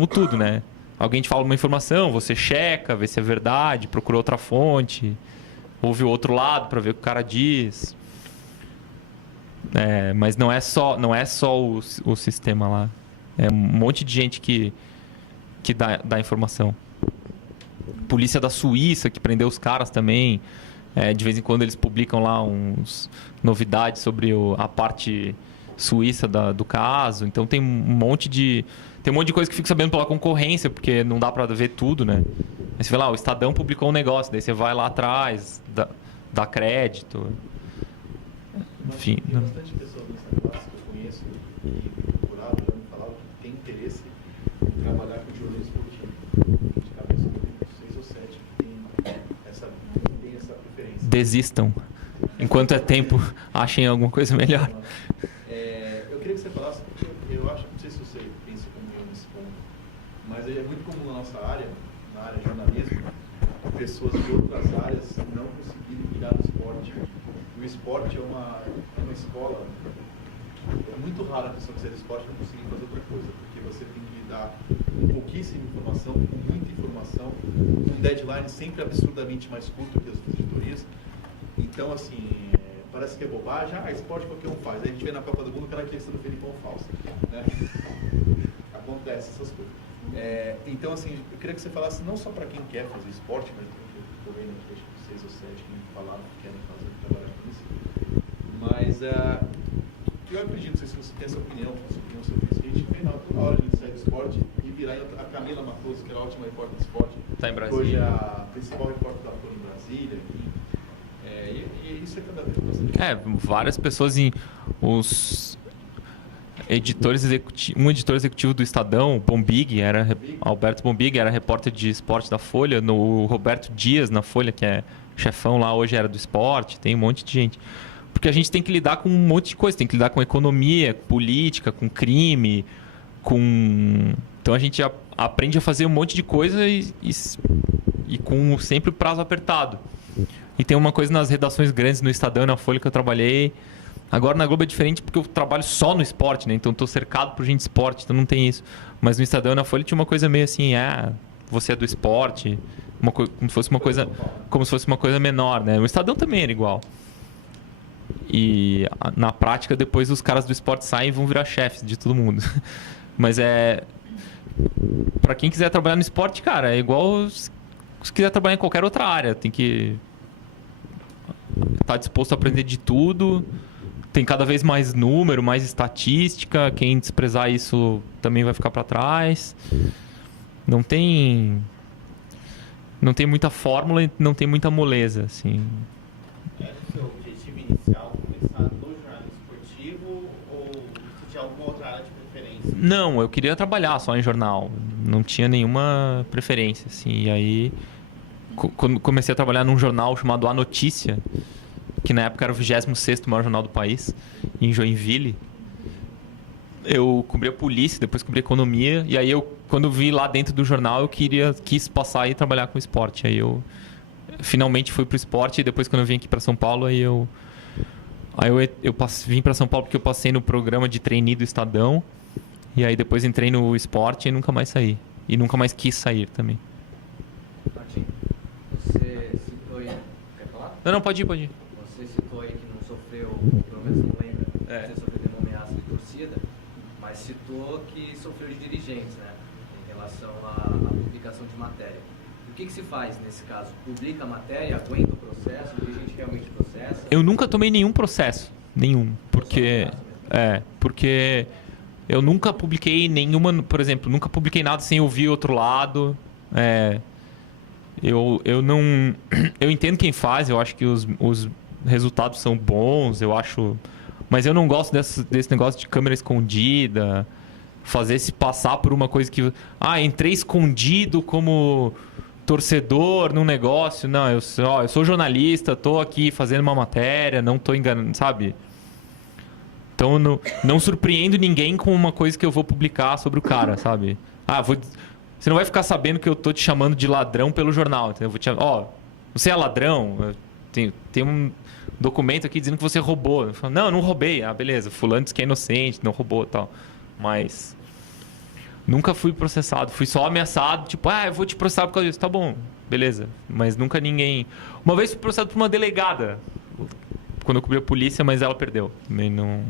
tudo, né? Alguém te fala uma informação, você checa, vê se é verdade, procura outra fonte, ouve o outro lado para ver o que o cara diz. Mas não é só o sistema lá. É um monte de gente que dá informação. Polícia da Suíça, que prendeu os caras também. De vez em quando eles publicam lá novidades sobre a parte suíça do caso. Então tem um monte de coisa que fica sabendo pela concorrência, porque não dá para ver tudo, né? Aí você vê lá, o Estadão publicou um negócio, daí você vai lá atrás, dá crédito. Enfim. Tem bastante pessoas nesse negócio que eu conheço que me procuraram, já me falaram que tem interesse em trabalhar com jornalismo esportivo. De cabeça eu tenho 6 ou 7 que tem essa preferência. Desistam. Enquanto é tempo, achem alguma coisa melhor. Eu queria que você falasse, porque eu acho, não sei se você pensa como eu nesse ponto, mas é muito comum na nossa área, na área de jornalismo, pessoas de outras áreas não conseguirem virar no esporte. O esporte é uma escola, é muito raro a pessoa que sai do esporte não conseguir fazer outra coisa, porque você tem que lidar com pouquíssima informação, com muita informação, um deadline sempre absurdamente mais curto que as editorias. Então, assim, parece que é bobagem, esporte qualquer um faz. Aí a gente vê na Copa do Mundo aquela questão do Felipão falso, né? Acontece essas coisas. Então, assim, eu queria que você falasse não só para quem quer fazer esporte, mas eu estou vendo aqui, acho que 6 ou 7 que me falaram que querem trabalhar com isso. Mas eu acredito, não sei se você tem essa opinião sobre isso, que a gente vê na hora de a gente sair do esporte e virar a Camila Matoso, que era a última repórter do esporte. Tá em Brasília. Hoje é a principal repórter da Folha em Brasília, enfim. E isso é cada vez bastante. Várias pessoas os editores executivos, um editor executivo do Estadão, Alberto Bombig, era repórter de esporte da Folha, no Roberto Dias na Folha, que é chefão lá, hoje era do esporte, tem um monte de gente. Porque a gente tem que lidar com um monte de coisa, tem que lidar com economia, política, com crime, Então a gente aprende a fazer um monte de coisa e com sempre o prazo apertado. E tem uma coisa nas redações grandes no Estadão e na Folha que eu trabalhei. Agora na Globo é diferente porque eu trabalho só no esporte, né? Então estou cercado por gente de esporte, então não tem isso. Mas no Estadão e na Folha tinha uma coisa meio assim, você é do esporte, como se fosse uma coisa menor, né? O Estadão também era igual. E na prática depois os caras do esporte saem e vão virar chefes de todo mundo. Mas para quem quiser trabalhar no esporte, cara, é igual se quiser trabalhar em qualquer outra área, tem que tá disposto a aprender de tudo. Tem cada vez mais número, mais estatística. Quem desprezar isso também vai ficar para trás. Não tem muita fórmula e não tem muita moleza, assim. Era o seu objetivo inicial começar no jornalismo esportivo ou você tinha alguma outra área de preferência? Não, eu queria trabalhar só em jornal. Não tinha nenhuma preferência, assim. E aí, quando comecei a trabalhar num jornal chamado A Notícia, que na época era o 26º maior jornal do país, em Joinville, eu cobria polícia, depois cobria economia, e aí quando eu vi lá dentro do jornal, eu quis passar e trabalhar com esporte. Aí eu finalmente fui pro esporte, e depois quando eu vim aqui para São Paulo, eu vim para São Paulo porque eu passei no programa de trainee do Estadão, e aí depois entrei no esporte e nunca mais saí. E nunca mais quis sair também. Martim, você citou aí... Quer falar? Não, pode ir. Você citou aí que não sofreu, pelo menos não lembra, você sofreu nenhuma ameaça de torcida, mas citou que sofreu de dirigentes, né? Em relação à publicação de matéria. O que se faz nesse caso? Publica a matéria, aguenta o processo, o dirigente realmente processa? Eu nunca tomei nenhum processo. Nenhum. Porque eu nunca publiquei nenhuma... Por exemplo, nunca publiquei nada sem ouvir outro lado. Eu não... Eu entendo quem faz, eu acho que os resultados são bons, eu acho... Mas eu não gosto desse negócio de câmera escondida, fazer se passar por uma coisa que... entrei escondido como torcedor num negócio. Não, eu sou jornalista, tô aqui fazendo uma matéria, não tô enganando, sabe? Então, não surpreendo ninguém com uma coisa que eu vou publicar sobre o cara, sabe? Você não vai ficar sabendo que eu tô te chamando de ladrão pelo jornal, entendeu? Eu vou te chamar, você é ladrão? Tem um documento aqui dizendo que você roubou. Eu falo, não roubei. Beleza, fulano diz que é inocente, não roubou e tal. Mas nunca fui processado. Fui só ameaçado, tipo, eu vou te processar por causa disso. Tá bom, beleza. Mas nunca ninguém... Uma vez fui processado por uma delegada, quando eu cobri a polícia, mas ela perdeu. Também não...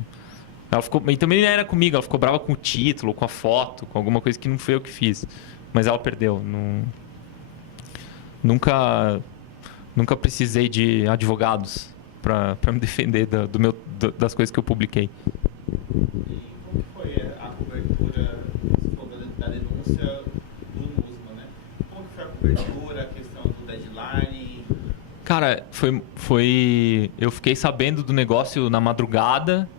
Ela ficou... E também não era comigo, ela ficou brava com o título, com a foto, com alguma coisa que não foi eu que fiz. Mas ela perdeu. Nunca precisei de advogados para me defender das coisas que eu publiquei. E como foi a cobertura da denúncia do Nussmann, né? Como foi a cobertura, a questão do deadline? Cara, eu fiquei sabendo do negócio na madrugada.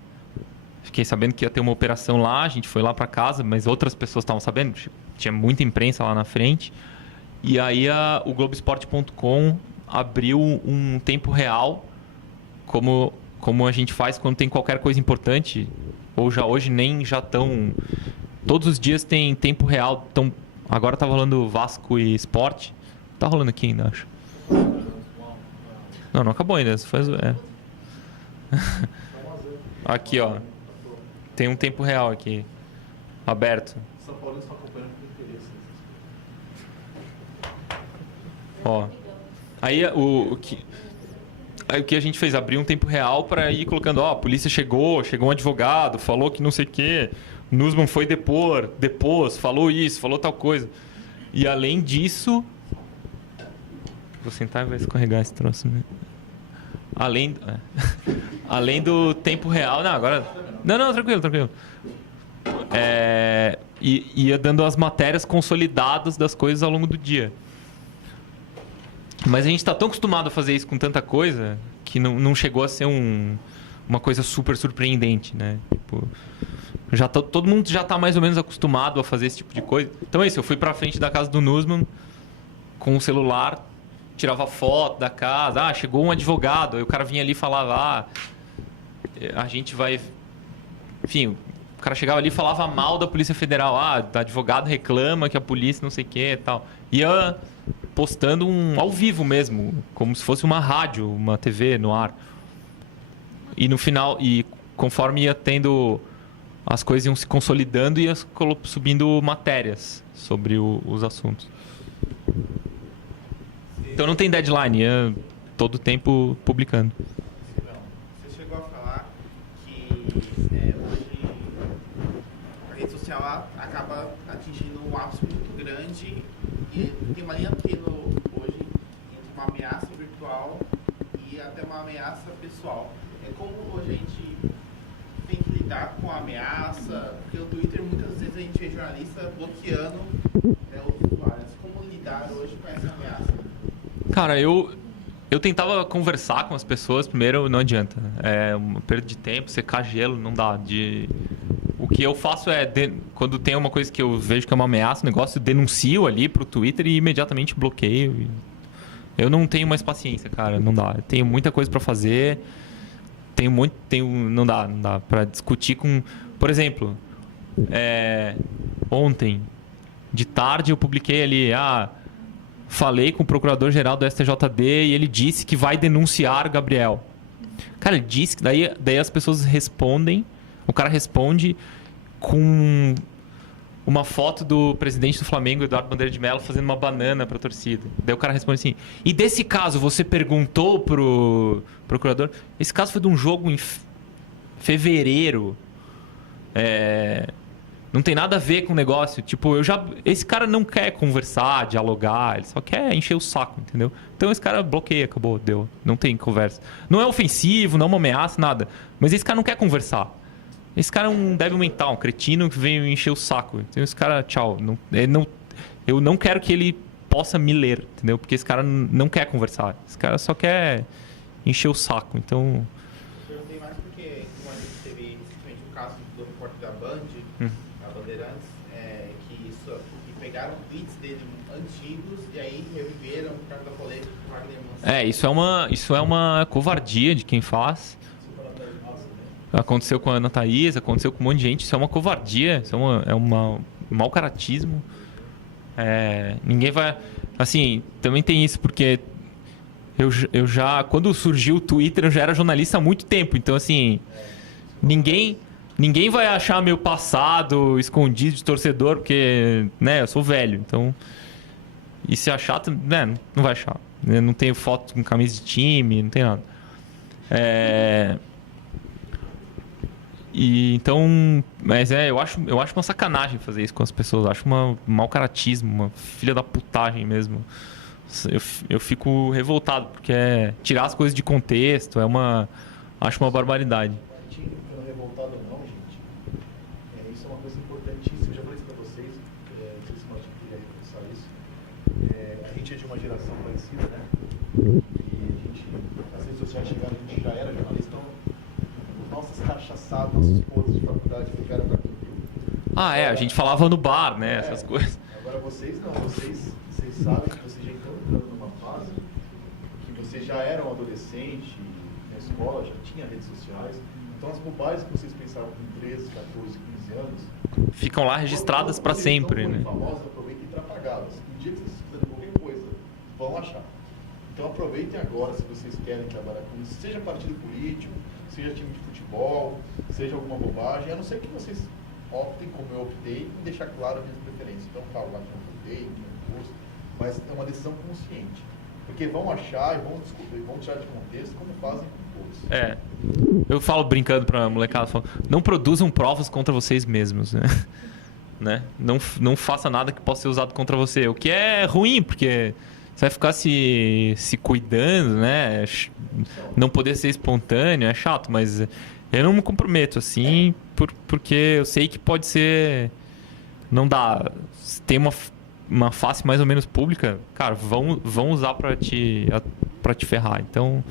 Fiquei sabendo que ia ter uma operação lá, a gente foi lá para casa, mas outras pessoas estavam sabendo, tinha muita imprensa lá na frente. E aí o Globoesporte.com abriu um tempo real, como a gente faz quando tem qualquer coisa importante, ou já hoje nem já estão... Todos os dias tem tempo real, agora tá rolando Vasco e Sport. Tá rolando aqui ainda, acho. Não acabou ainda. Aqui, ó. Tem um tempo real aqui, aberto. São Paulo está acompanhando com interesse. Ó. Aí o que a gente fez? Abrir um tempo real para ir colocando, a polícia chegou um advogado, falou que não sei o quê, Nussmann foi depôs, falou isso, falou tal coisa. E além disso... Vou sentar e vai escorregar esse troço, né? Além do tempo real... Não, agora... Não, tranquilo. Ia dando as matérias consolidadas das coisas ao longo do dia. Mas a gente está tão acostumado a fazer isso com tanta coisa que não chegou a ser uma coisa super surpreendente, né? Tipo, todo mundo já está mais ou menos acostumado a fazer esse tipo de coisa. Então é isso, eu fui para frente da casa do Nussmann com o celular, tirava foto da casa, chegou um advogado, aí o cara vinha ali e falava, a gente vai... Enfim, o cara chegava ali e falava mal da Polícia Federal, o advogado reclama que a polícia não sei o que e tal. Ia postando ao vivo mesmo, como se fosse uma rádio, uma TV no ar. E no final, conforme ia tendo... As coisas iam se consolidando e ia subindo matérias sobre os assuntos. Então não tem deadline, é todo tempo publicando. Você chegou a falar que hoje a rede social acaba atingindo um ápice muito grande e tem uma linha tênue hoje entre uma ameaça virtual e a até uma ameaça pessoal. É como a gente tem que lidar com a ameaça, porque no Twitter muitas vezes a gente vê jornalista bloqueando os usuários. Como lidar hoje com essa ameaça? Cara, eu tentava conversar com as pessoas, primeiro não adianta. É uma perda de tempo, secar gelo, não dá. O que eu faço é, quando tem uma coisa que eu vejo que é uma ameaça, um negócio, eu denuncio ali pro Twitter e imediatamente bloqueio. Eu não tenho mais paciência, cara, não dá. Eu tenho muita coisa para fazer, não dá para discutir com... Por exemplo, ontem, de tarde, eu publiquei ali, falei com o procurador-geral do STJD e ele disse que vai denunciar o Gabriel. Cara, ele disse que daí as pessoas respondem, o cara responde com uma foto do presidente do Flamengo, Eduardo Bandeira de Mello, fazendo uma banana pra torcida. Daí o cara responde assim, e desse caso você perguntou pro procurador? Esse caso foi de um jogo em fevereiro. Não tem nada a ver com o negócio. Tipo, esse cara não quer conversar, dialogar, ele só quer encher o saco, entendeu? Então esse cara bloqueia, acabou, deu. Não tem conversa. Não é ofensivo, não é uma ameaça, nada. Mas esse cara não quer conversar. Esse cara é um débil mental, um cretino que veio encher o saco. Então esse cara, tchau. Eu não quero que ele possa me ler, entendeu? Porque esse cara não quer conversar. Esse cara só quer encher o saco, então... Eu perguntei mais porque, como a gente teve recentemente o caso do repórter da Band, a Bandeirantes, que pegaram tweets dele antigos e aí reviveram por causa da polêmica do Wagner Mancini. Isso é uma covardia de quem faz. Aconteceu com a Ana Thaís, aconteceu com um monte de gente. Isso é uma covardia, isso é um mau caratismo. Ninguém vai... Assim, também tem isso, porque eu já... Quando surgiu o Twitter, eu já era jornalista há muito tempo. Então, assim, ninguém vai achar meu passado escondido de torcedor, porque, né, eu sou velho. Então, e se achar, né, não vai achar. Eu não tenho foto com camisa de time, não tem nada. Então, mas eu acho uma sacanagem fazer isso com as pessoas. Eu acho um mau caratismo, uma filha da putagem mesmo. Eu fico revoltado, porque tirar as coisas de contexto acho uma barbaridade. Ficando revoltado ou não, gente, isso é uma coisa importantíssima. Eu já falei isso pra vocês, não sei se o Martin queria reforçar isso. A gente é de uma geração parecida, né? E as redes sociais chegaram, a gente já era jornalista, então nossas cachaçadas, nossos pontos de faculdade ficaram para tudo. A gente falava no bar, né? Essas coisas. Agora vocês não, vocês sabem que vocês já estão entrando numa fase que vocês já eram adolescente, na escola, já tinha redes sociais. Então as bobagens que vocês pensavam com 13, 14, 15 anos ficam lá registradas para sempre, né? Famosas, aproveitem e trapagá-las. No dia que vocês fizerem qualquer coisa, vão achar. Então aproveitem agora, se vocês querem trabalhar com isso, seja partido político, seja time de futebol, seja alguma bobagem, a não ser que vocês optem, como eu optei, em deixar claro as minhas preferências. Então falo lá que eu votei, que eu gosto, mas é uma decisão consciente. Porque vão achar e vão descobrir, vão tirar de contexto como fazem com todos. Eu falo brincando pra molecada, não produzam provas contra vocês mesmos, né? Não faça nada que possa ser usado contra você, o que é ruim, porque você vai ficar se cuidando, né? Não poder ser espontâneo, é chato, mas eu não me comprometo assim, porque eu sei que pode ser... Não dá... Tem uma face mais ou menos pública, cara, vão usar pra te ferrar. Então,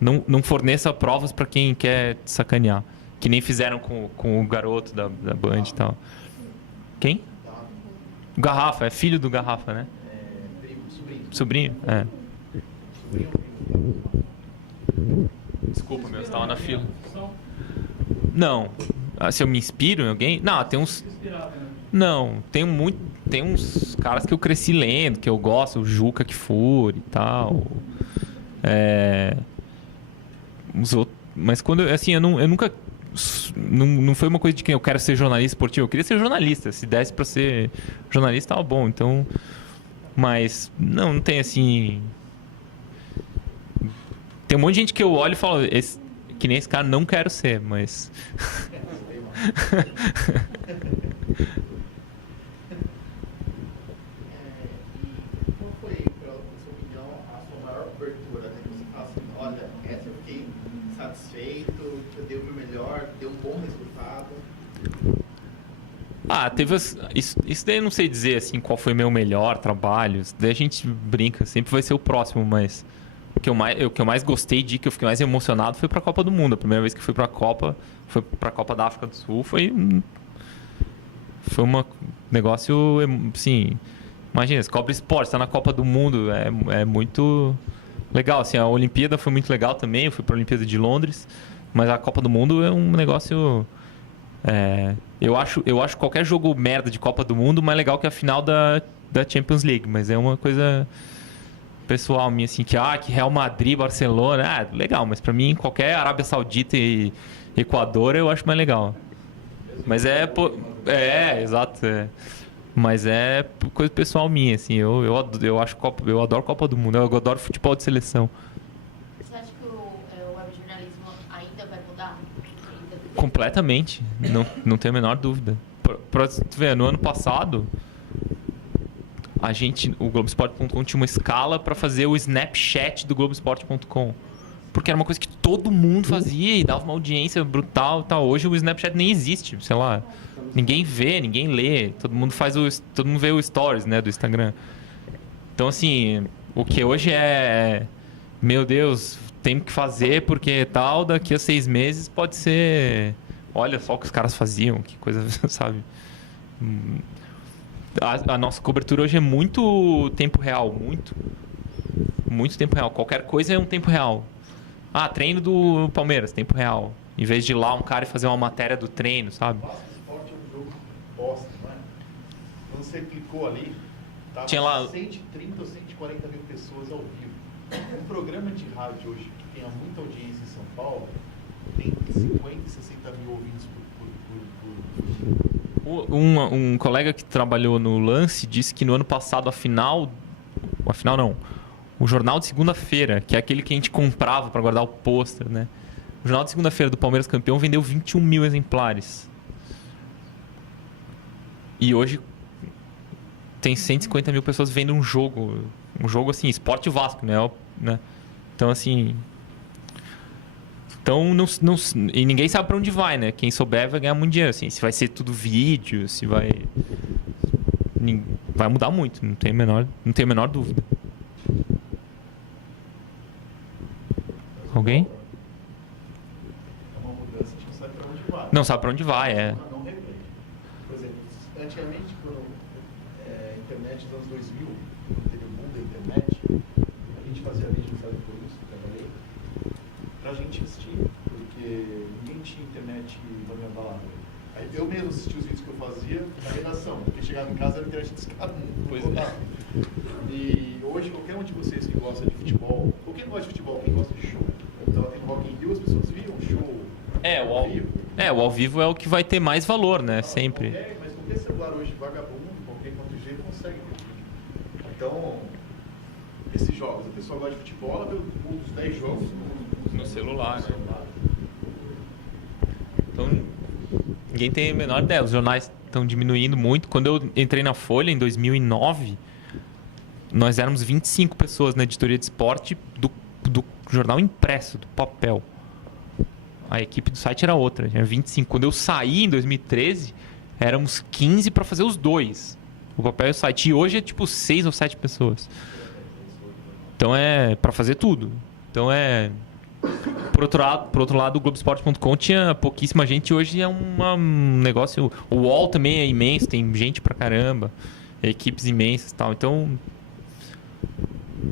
não forneça provas pra quem quer te sacanear. Que nem fizeram com o garoto da Band e tal. Quem? O Garrafa, é filho do Garrafa, né? Sobrinho? Desculpa, você estava na fila. Não. Se eu me inspiro em alguém? Não, tem uns... Não, tem uns caras que eu cresci lendo, que eu gosto, o Juca Kfouri e tal. Uns outros, mas quando assim, eu nunca... Não foi uma coisa de que eu quero ser jornalista esportivo, eu queria ser jornalista. Se desse pra ser jornalista, tava bom. Então... Mas não tem assim... Tem um monte de gente que eu olho e falo, que nem esse cara, não quero ser, mas... E qual foi, pela sua opinião, a sua maior abertura? Né? Você fala assim, olha, essa melhor, deu um bom resultado? Teve isso daí eu não sei dizer assim qual foi meu melhor trabalho. Isso daí a gente brinca, sempre vai ser o próximo, mas o que eu mais gostei que eu fiquei mais emocionado foi pra Copa do Mundo. A primeira vez que fui pra Copa, foi pra Copa da África do Sul, foi um negócio, assim, imagina, você cobre esporte, tá na Copa do Mundo, é muito legal, assim, a Olimpíada foi muito legal também, eu fui pra Olimpíada de Londres, mas a Copa do Mundo é um negócio, eu acho qualquer jogo merda de Copa do Mundo mais legal que a final da Champions League, mas é uma coisa pessoal minha, assim, que Real Madrid, Barcelona, legal, mas pra mim qualquer Arábia Saudita e Equador eu acho mais legal. Mas exato. Mas é coisa pessoal minha, assim. Eu adoro Copa do Mundo, eu adoro futebol de seleção. Você acha que o webjornalismo ainda vai mudar? Completamente. Não tenho a menor dúvida. Pra você ver, no ano passado, o Globoesporte.com tinha uma escala para fazer o Snapchat do Globoesporte.com. Porque era uma coisa que todo mundo fazia e dava uma audiência brutal e tal. Hoje o Snapchat nem existe, sei lá. Ninguém vê, ninguém lê. Todo mundo vê o Stories, né, do Instagram. Então, assim, o que hoje meu Deus, tem que fazer porque tal, daqui a 6 meses pode ser... Olha só o que os caras faziam, que coisa, sabe? A nossa cobertura hoje é muito tempo real, muito tempo real. Qualquer coisa é um tempo real. Treino do Palmeiras, tempo real. Em vez de ir lá um cara e fazer uma matéria do treino, sabe? O esporte é um jogo bosta, não é? Quando você clicou ali, tava tinha lá 130 ou 140 mil pessoas ao vivo. Um programa de rádio hoje que tenha muita audiência em São Paulo tem 50, 60 mil ouvintes por dia. Um colega que trabalhou no Lance disse que no ano passado o jornal de segunda-feira, que é aquele que a gente comprava para guardar o pôster, né? O jornal de segunda-feira do Palmeiras campeão vendeu 21 mil exemplares. E hoje tem 150 mil pessoas vendo um jogo assim, Sport Vasco, né? Então, assim... e ninguém sabe para onde vai, né? Quem souber vai ganhar muito dinheiro, assim. Se vai ser tudo vídeo, se vai... Vai mudar muito, não tenho a menor dúvida. Alguém? É uma mudança, a gente não sabe para onde vai. Não sabe para onde vai, Não replay. Por exemplo, antigamente, quando a internet dos anos 2000, quando teve o boom da internet, a gente fazia vídeo no Fábio por isso, que eu trabalhei, pra gente assistir, porque ninguém tinha internet na minha balada. Aí eu mesmo assistia os vídeos que eu fazia na redação, porque chegava em casa era internet discada, E hoje, qualquer um de vocês que gosta de futebol, ou quem não gosta de futebol, quem gosta de show, então tem no Rock in Rio, as pessoas viam show ao vivo. O ao vivo é o que vai ter mais valor, né? Sempre. Mas qualquer celular hoje vagabundo, qualquer 4G consegue ver. Então, esses jogos, a pessoa gosta de futebol, ela vê os 10 jogos no celular, né? Então, ninguém tem a menor ideia. Os jornais estão diminuindo muito. Quando eu entrei na Folha, em 2009, nós éramos 25 pessoas na editoria de esporte do jornal impresso, do papel. A equipe do site era outra, tinha 25. Quando eu saí, em 2013, éramos 15 para fazer os dois. O papel e o site. E hoje é tipo 6 ou 7 pessoas. Então é para fazer tudo. Então é... Por outro lado, o Globoesporte.com tinha pouquíssima gente. Hoje é um negócio... O UOL também é imenso, tem gente pra caramba. Equipes imensas e tal. Então,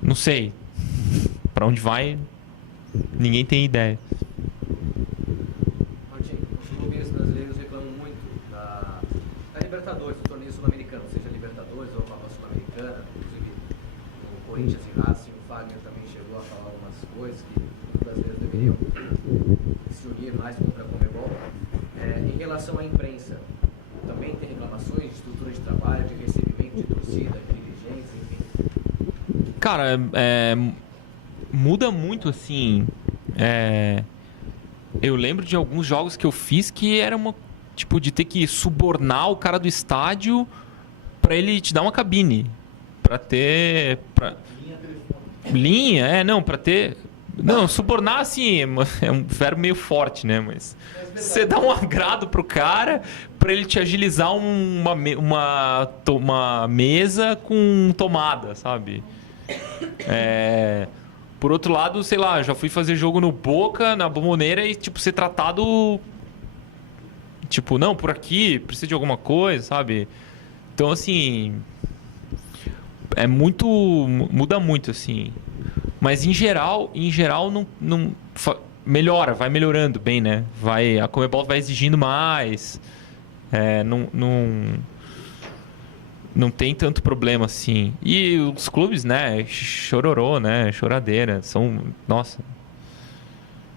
não sei. Pra onde vai, ninguém tem ideia. Martim, os clubes brasileiros reclamam muito da Libertadores, do torneio sul-americano, seja Libertadores ou Copa Sul-Americana. Inclusive, o Corinthians e Racing, o Fagner também chegou a falar algumas coisas que os brasileiros deveriam se unir mais contra a Conmebol. Em relação à imprensa, também tem reclamações de estrutura de trabalho, de recebimento de torcida, de dirigentes, enfim? Cara, muda muito, assim. Eu lembro de alguns jogos que eu fiz que era uma... Tipo, de ter que subornar o cara do estádio pra ele te dar uma cabine. Pra ter... Linha, pra ter... Não, subornar, assim, é um verbo meio forte, né? Mas você dá um agrado pro cara pra ele te agilizar uma mesa com tomada, sabe? Por outro lado, sei lá, já fui fazer jogo no Boca, na Bombonera, e, tipo, ser tratado... Tipo, não, por aqui, precisa de alguma coisa, sabe? Então, assim... muda muito, assim... Mas em geral não melhora, vai melhorando bem, né? A Conmebol vai exigindo mais. Não tem tanto problema assim. E os clubes, né? Chororô, né? Choradeira. Nossa.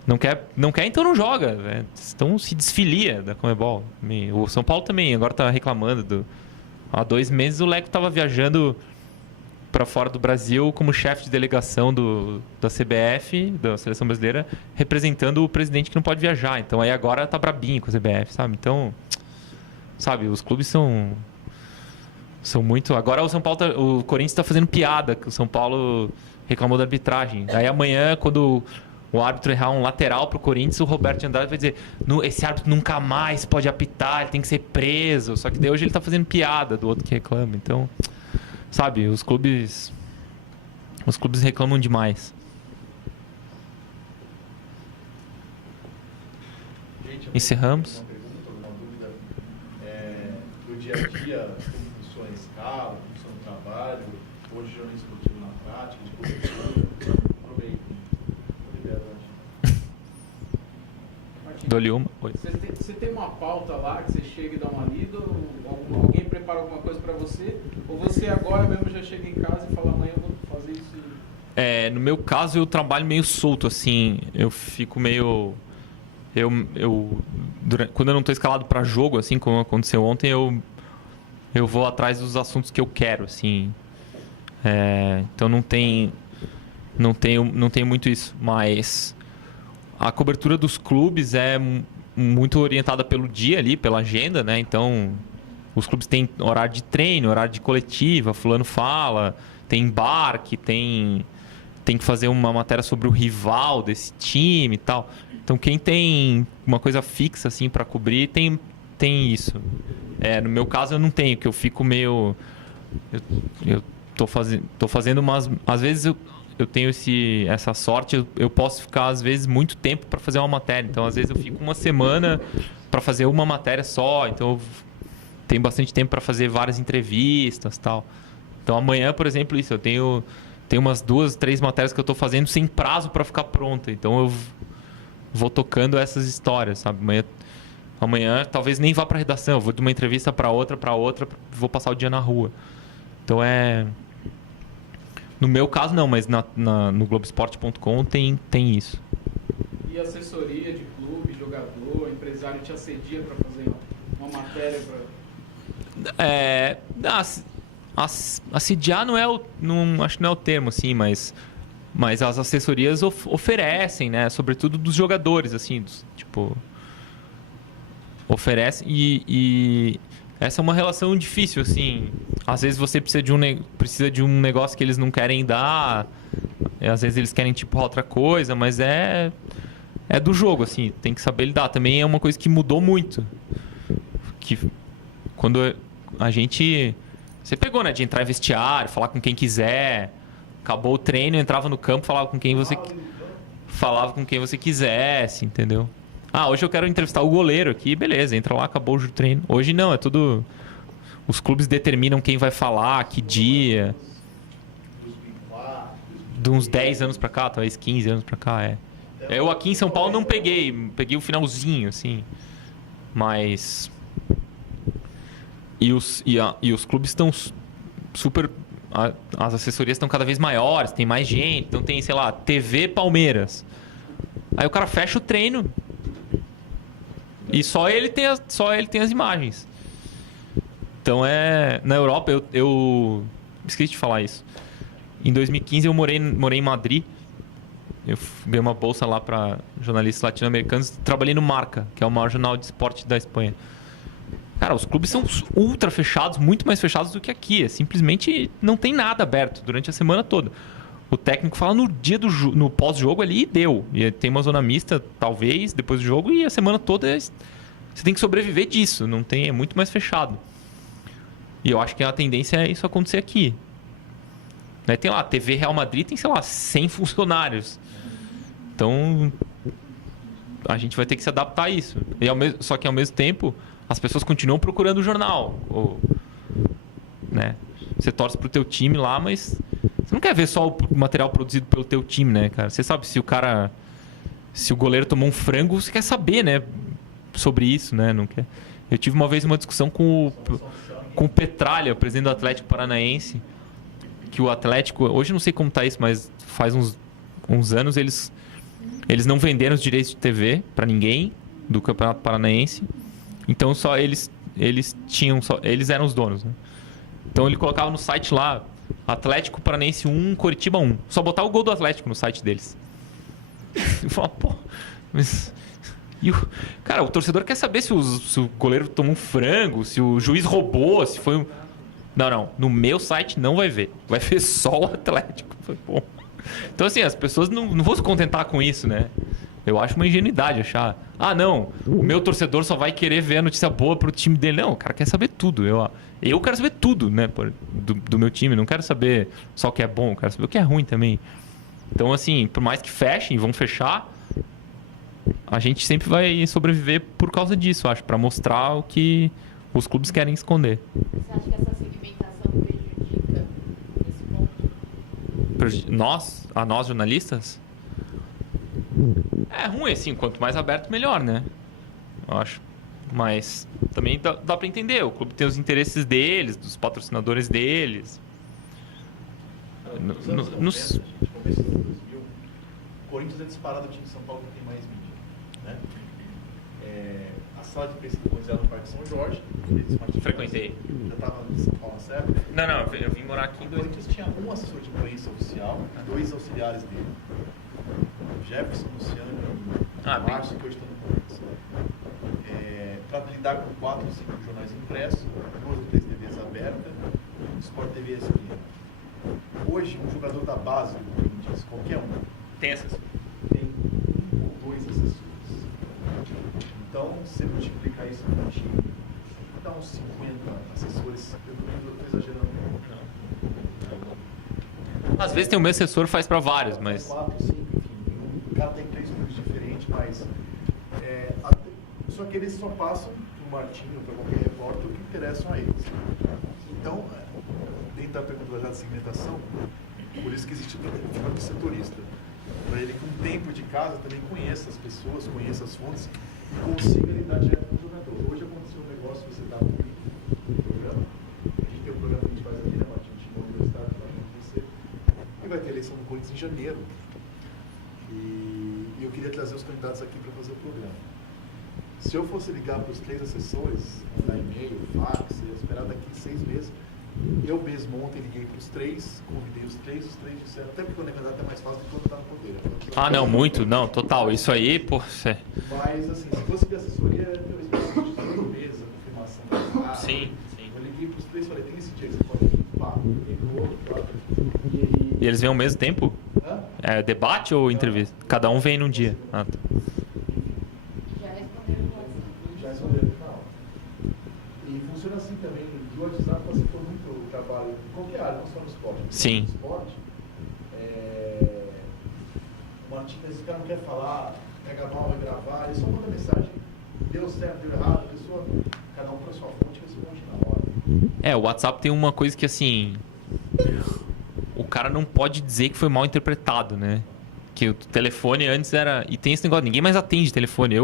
Não quer, então não joga. Né? Então se desfilia da Conmebol. O São Paulo também agora tá reclamando. Há 2 meses o Leco tava viajando para fora do Brasil como chefe de delegação da CBF, da Seleção Brasileira, representando o presidente que não pode viajar. Então aí agora tá brabinho com a CBF, sabe? Então, sabe, os clubes são muito... Agora o Corinthians tá fazendo piada, que o São Paulo reclamou da arbitragem. Daí amanhã, quando o árbitro errar um lateral pro Corinthians, o Roberto de Andrade vai dizer: esse árbitro nunca mais pode apitar, ele tem que ser preso. Só que daí hoje ele tá fazendo piada do outro que reclama. Então... Sabe, os clubes reclamam demais. Gente, encerramos. Uma pergunta, uma dúvida do dia a dia, como funciona a escala, como funciona o trabalho, hoje jornalismo esportivo na prática, de aproveita. Dou-lhe uma. Oi. Você tem uma pauta lá que você chega e dá uma lida? Alguém prepara alguma coisa para você? Ou você agora mesmo já chega em casa e fala: amanhã eu vou fazer isso? No meu caso, eu trabalho meio solto, assim. Eu fico meio... quando eu não estou escalado para jogo, assim como aconteceu ontem, eu vou atrás dos assuntos que eu quero, assim. Então não tem muito isso, mas a cobertura dos clubes é muito orientada pelo dia ali, pela agenda, né? Então os clubes têm horário de treino, horário de coletiva, fulano fala, tem embarque, tem que fazer uma matéria sobre o rival desse time e tal. Então quem tem uma coisa fixa assim para cobrir tem isso. No meu caso eu não tenho, que eu fico meio... Eu tô fazendo umas... Às vezes eu tenho essa sorte, eu posso ficar às vezes muito tempo para fazer uma matéria. Então às vezes eu fico uma semana para fazer uma matéria só. Então eu tenho bastante tempo para fazer várias entrevistas e tal. Então amanhã, por exemplo, eu tenho umas 2, 3 matérias que eu estou fazendo sem prazo para ficar pronta. Então eu vou tocando essas histórias, sabe? Amanhã talvez nem vá para redação, eu vou de uma entrevista para outra, vou passar o dia na rua. Então no meu caso não, mas no Globoesporte.com tem isso. E assessoria de clube, jogador, empresário te assedia para fazer uma matéria assediar acho que não é o termo, assim, mas as assessorias oferecem, né? Sobretudo dos jogadores, assim, tipo, oferecem e essa é uma relação difícil, assim. Às vezes você precisa de um negócio que eles não querem dar, às vezes eles querem tipo outra coisa, mas é do jogo, assim, tem que saber lidar. Também é uma coisa que mudou muito, que quando a gente... Você pegou, né? De entrar em vestiário, falar com quem quiser. Acabou o treino, entrava no campo, falava com quem você quisesse, entendeu? Hoje eu quero entrevistar o goleiro aqui, beleza, entra lá, acabou o treino. Hoje não, é tudo... Os clubes determinam quem vai falar, que dia. De uns 10 anos pra cá, talvez 15 anos pra cá, Eu aqui em São Paulo não peguei o finalzinho, assim. Mas... E os clubes estão super... As assessorias estão cada vez maiores, tem mais gente. Então tem, sei lá, TV Palmeiras. Aí o cara fecha o treino e só ele tem as imagens. Então na Europa, eu esqueci de falar isso. Em 2015 eu morei em Madrid. Eu ganhei uma bolsa lá para jornalistas latino-americanos. Trabalhei no Marca, que é o maior jornal de esporte da Espanha. Cara, os clubes são ultra fechados, muito mais fechados do que aqui. Simplesmente não tem nada aberto durante a semana toda. o técnico fala no dia no pós-jogo ali e deu. E tem uma zona mista, talvez, depois do jogo, e a semana toda você tem que sobreviver disso. Não tem, é muito mais fechado. E eu acho que a tendência é isso acontecer aqui. Né? Tem lá, a TV Real Madrid tem, sei lá, 100 funcionários. Então, a gente vai ter que se adaptar a isso. Só que ao mesmo tempo, as pessoas continuam procurando o jornal. Né? Você torce pro teu time lá, mas você não quer ver só o material produzido pelo teu time, né, cara? Você sabe se o goleiro tomou um frango, você quer saber, né, sobre isso, né? Não quer. Eu tive uma vez uma discussão com o Petralha, o presidente do Atlético Paranaense, que o Atlético, hoje não sei como tá isso, mas faz uns anos eles não venderam os direitos de TV para ninguém do Campeonato Paranaense. Então só eles eram os donos, né? Então ele colocava no site lá Atlético Paranaense 1, Coritiba 1. Só botar o gol do Atlético no site deles. E fala, pô, mas... Cara, o torcedor quer saber se o goleiro tomou um frango, se o juiz roubou, se foi um... Não. No meu site não vai ver. Vai ver só o Atlético. Foi bom. Então, assim, as pessoas não vão se contentar com isso, né? Eu acho uma ingenuidade achar... não, o meu torcedor só vai querer ver a notícia boa pro time dele. Não, o cara quer saber tudo. Eu quero saber tudo, né? Do meu time. Não quero saber só o que é bom. Eu quero saber o que é ruim também. Então, assim, por mais que fechem, vão fechar, a gente sempre vai sobreviver por causa disso, acho. Pra mostrar o que os clubes querem esconder. Você acha que essa segmentação prejudica esse ponto? A nós jornalistas? É ruim, assim, quanto mais aberto, melhor, né? Eu acho. Mas também dá pra entender. O clube tem os interesses deles, dos patrocinadores deles. Nos anos 90, gente, começo dos 2000, o Corinthians é disparado o time de São Paulo que tem mais mídia. Né? A sala de imprensa do Corinthians era no Parque São Jorge. Frequentei. Já estava em São Paulo nessa época? Não, eu vim morar aqui em O Corinthians tinha um assessor de imprensa oficial e 2 auxiliares dele. Jefferson, Luciano e Márcio, que hoje estão no Corinthians. Para lidar com 4 ou 5 jornais impressos, 2 ou 3 TVs abertas, Sport TV e ESPN. Hoje, um jogador da base do Corinthians, qualquer um, tem assessor. Tem 1 ou 2 assessores. Então, se você multiplicar isso no time, dá uns 50 assessores. Eu não estou exagerando. Às vezes tem o mesmo assessor, faz para vários, mas... 4, 5, enfim. O cara tem 3 clubes diferentes, mas... Só que eles só passam para o Martinho, para qualquer repórter, o que interessam a eles. Então, dentro da pergunta da segmentação, por isso que existe o setorista. Para ele, com o tempo de casa, também conheça as pessoas, conheça as fontes e consiga lidar direto com o jogador. Hoje aconteceu um negócio, você está no programa, a gente tem um programa que a gente faz aqui, né, Martinho? A gente monta o estádio para acontecer. E vai ter eleição no Corinthians em janeiro. E eu queria trazer os candidatos aqui para fazer o programa. Se eu fosse ligar para os 3 assessores, mandar e-mail, fax, eu esperar daqui 6 meses, eu mesmo ontem liguei para os 3, convidei os 3 disseram, até porque quando é candidato é mais fácil do que quando está no poder. Não, muito, não, total, isso aí, pô... Mas, assim, se fosse de assessoria, eu espero que todo mês a confirmação. Sim. Eu liguei para os 3 e falei, tem esse dia que você pode liguei para o outro, E eles vêm ao mesmo tempo? É debate ou entrevista? Cada um vem num dia. Tá. Já responderam no canal. E funciona assim também. O WhatsApp facilitou muito o trabalho em qualquer área, não só no esporte. Sim. No esporte, o Martins, esse cara não quer falar, pega mal, vai gravar, ele só manda mensagem. Deu certo, deu errado, a pessoa, cada um para sua fonte, responde na hora. O WhatsApp tem uma coisa que, assim, o cara não pode dizer que foi mal interpretado, né? Que o telefone antes era... E tem esse negócio, ninguém mais atende telefone.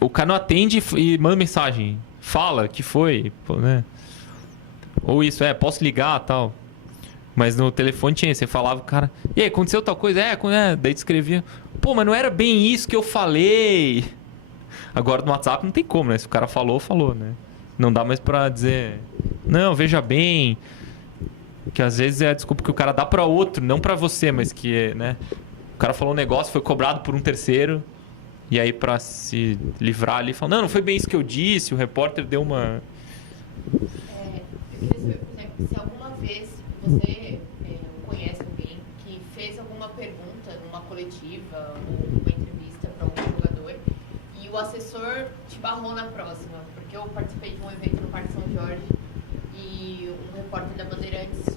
O cara não atende e manda mensagem. Fala, que foi, pô, né? Ou isso, posso ligar, tal. Mas no telefone tinha, você falava, o cara... E aí, aconteceu tal coisa? Daí tu escrevia... Pô, mas não era bem isso que eu falei. Agora no WhatsApp não tem como, né? Se o cara falou, né? Não dá mais pra dizer... Não, veja bem... Que às vezes é a desculpa que o cara dá pra outro, não pra você, mas que, né? O cara falou um negócio, foi cobrado por um terceiro... E aí, pra se livrar ali, fala, não foi bem isso que eu disse, o repórter deu uma... Eu queria saber, por exemplo, se alguma vez você conhece alguém que fez alguma pergunta numa coletiva ou numa entrevista para algum jogador e o assessor te barrou na próxima? Porque eu participei de um evento no Parque São Jorge e um repórter da Bandeirantes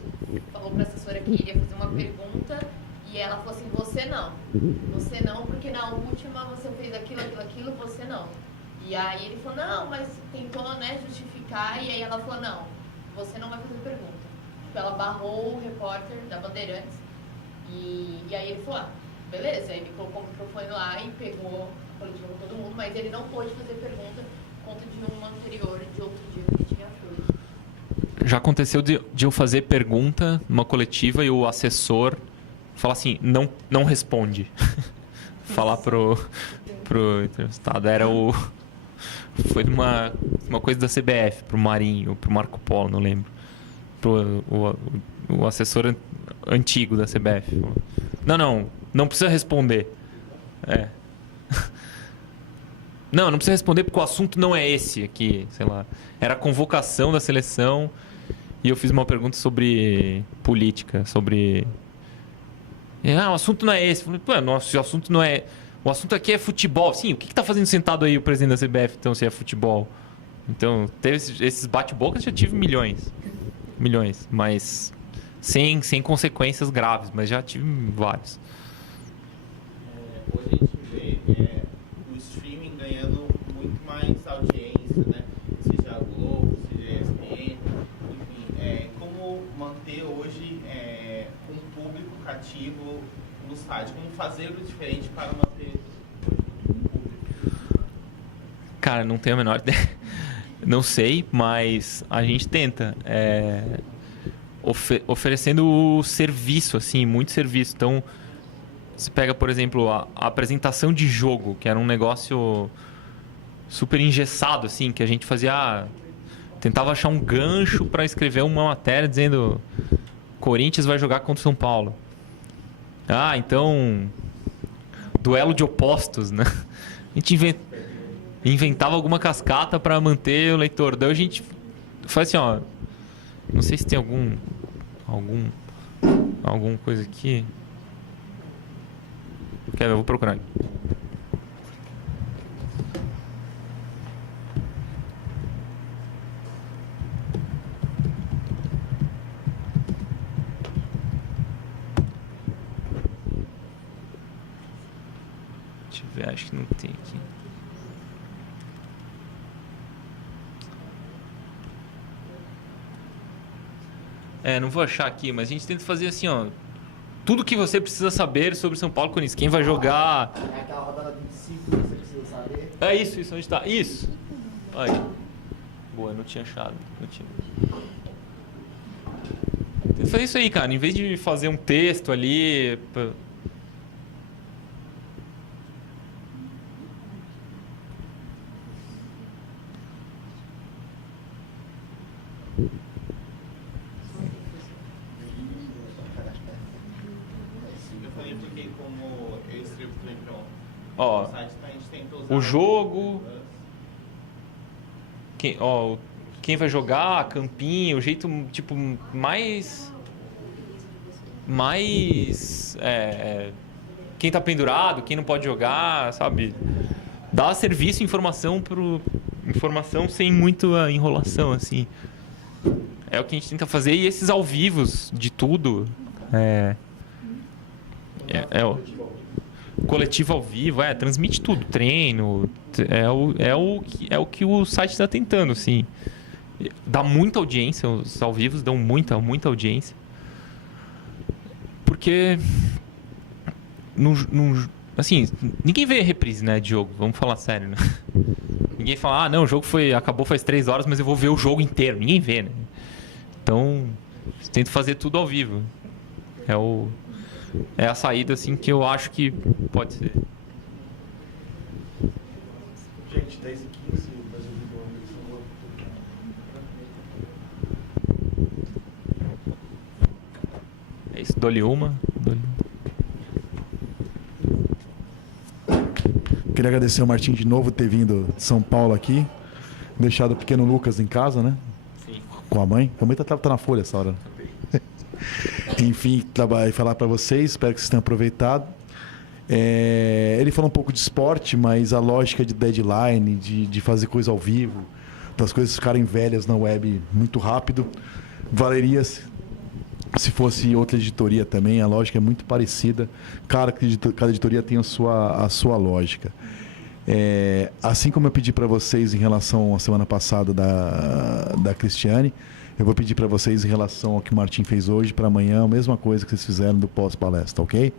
falou para a assessora que iria fazer uma pergunta e ela falou assim, você não, porque na última você fez aquilo, você não. E aí ele falou, não, mas tentou, né, justificar, e aí ela falou, não, você não vai fazer pergunta. Tipo, ela barrou o repórter da Bandeirantes, e aí ele falou, beleza, aí ele colocou o microfone lá e pegou a coletiva com todo mundo, mas ele não pôde fazer pergunta por conta de uma anterior, de outro dia que ele tinha feito. Já aconteceu de eu fazer pergunta numa coletiva e o assessor falar assim, não responde. Falar pro entrevistado. Foi uma coisa da CBF, pro Marinho, pro Marco Polo, não lembro. O assessor antigo da CBF. Não precisa responder. Não precisa responder porque o assunto não é esse aqui, sei lá. Era a convocação da seleção e eu fiz uma pergunta sobre política, sobre... o assunto não é esse. O assunto não é... O assunto aqui é futebol. Sim, o que está fazendo sentado aí o presidente da CBF, então, se é futebol? Então, teve esses bate-bocas, já tive milhões, mas sem consequências graves, mas já tive vários. Hoje a gente vê o streaming ganhando muito mais audiência, né? Seja a Globo, seja a ESPN, enfim, como manter hoje um público cativo no site, como fazer o diferente para manter o público? Cara, não tenho a menor ideia. Não sei, mas a gente tenta. Oferecendo serviço, assim, muito serviço. Então, você pega, por exemplo, a apresentação de jogo, que era um negócio super engessado, assim, que a gente fazia... Tentava achar um gancho para escrever uma matéria dizendo Corinthians vai jogar contra o São Paulo. Então, duelo de opostos, né? A gente inventava alguma cascata para manter o leitor. Daí a gente faz assim, não sei se tem alguma coisa aqui. Eu vou procurar. Deixa eu ver, acho que não tem aqui. Não vou achar aqui, mas a gente tenta fazer assim, tudo que você precisa saber sobre São Paulo Corinthians. Quem vai jogar... É aquela rodada 25 que você precisa saber. É isso, onde está? Isso! Aí. Boa, não tinha achado. Tenta fazer isso aí, cara. Em vez de fazer um texto ali... O jogo, quem vai jogar, campinho, o jeito tipo mais quem tá pendurado, quem não pode jogar, sabe? Dá serviço e informação sem muita enrolação, assim. É o que a gente tenta fazer, e esses ao vivos de tudo coletivo ao vivo, transmite tudo, treino, é o que o site está tentando, assim. Dá muita audiência, os ao vivos dão muita audiência. Porque assim, ninguém vê reprise, né, de jogo, vamos falar sério, né? Ninguém fala, não, o jogo acabou faz 3 horas, mas eu vou ver o jogo inteiro. Ninguém vê, né? Então, tento fazer tudo ao vivo. É a saída, assim, que eu acho que pode ser. Gente, 10h15, mas eu digo É isso, dou-lhe uma. Queria agradecer ao Martim de novo ter vindo de São Paulo aqui. Deixado o pequeno Lucas em casa, né? Sim. Com a mãe. A mãe tá na folha essa hora. enfim, falar para vocês. Espero que vocês tenham aproveitado. Ele falou um pouco de esporte, mas a lógica de deadline, de fazer coisa ao vivo, das coisas ficarem velhas na web muito rápido, valeria se fosse outra editoria também. A lógica é muito parecida. Cada editoria tem a sua lógica. Assim como eu pedi para vocês em relação à semana passada da Cristiane, eu vou pedir para vocês em relação ao que o Martim fez hoje, para amanhã, a mesma coisa que vocês fizeram do pós-palestra, ok?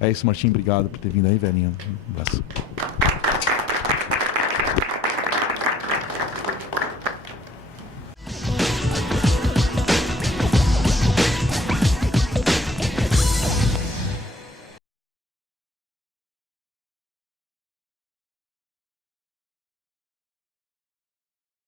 É isso, Martim. Obrigado por ter vindo aí, velhinho. Um abraço.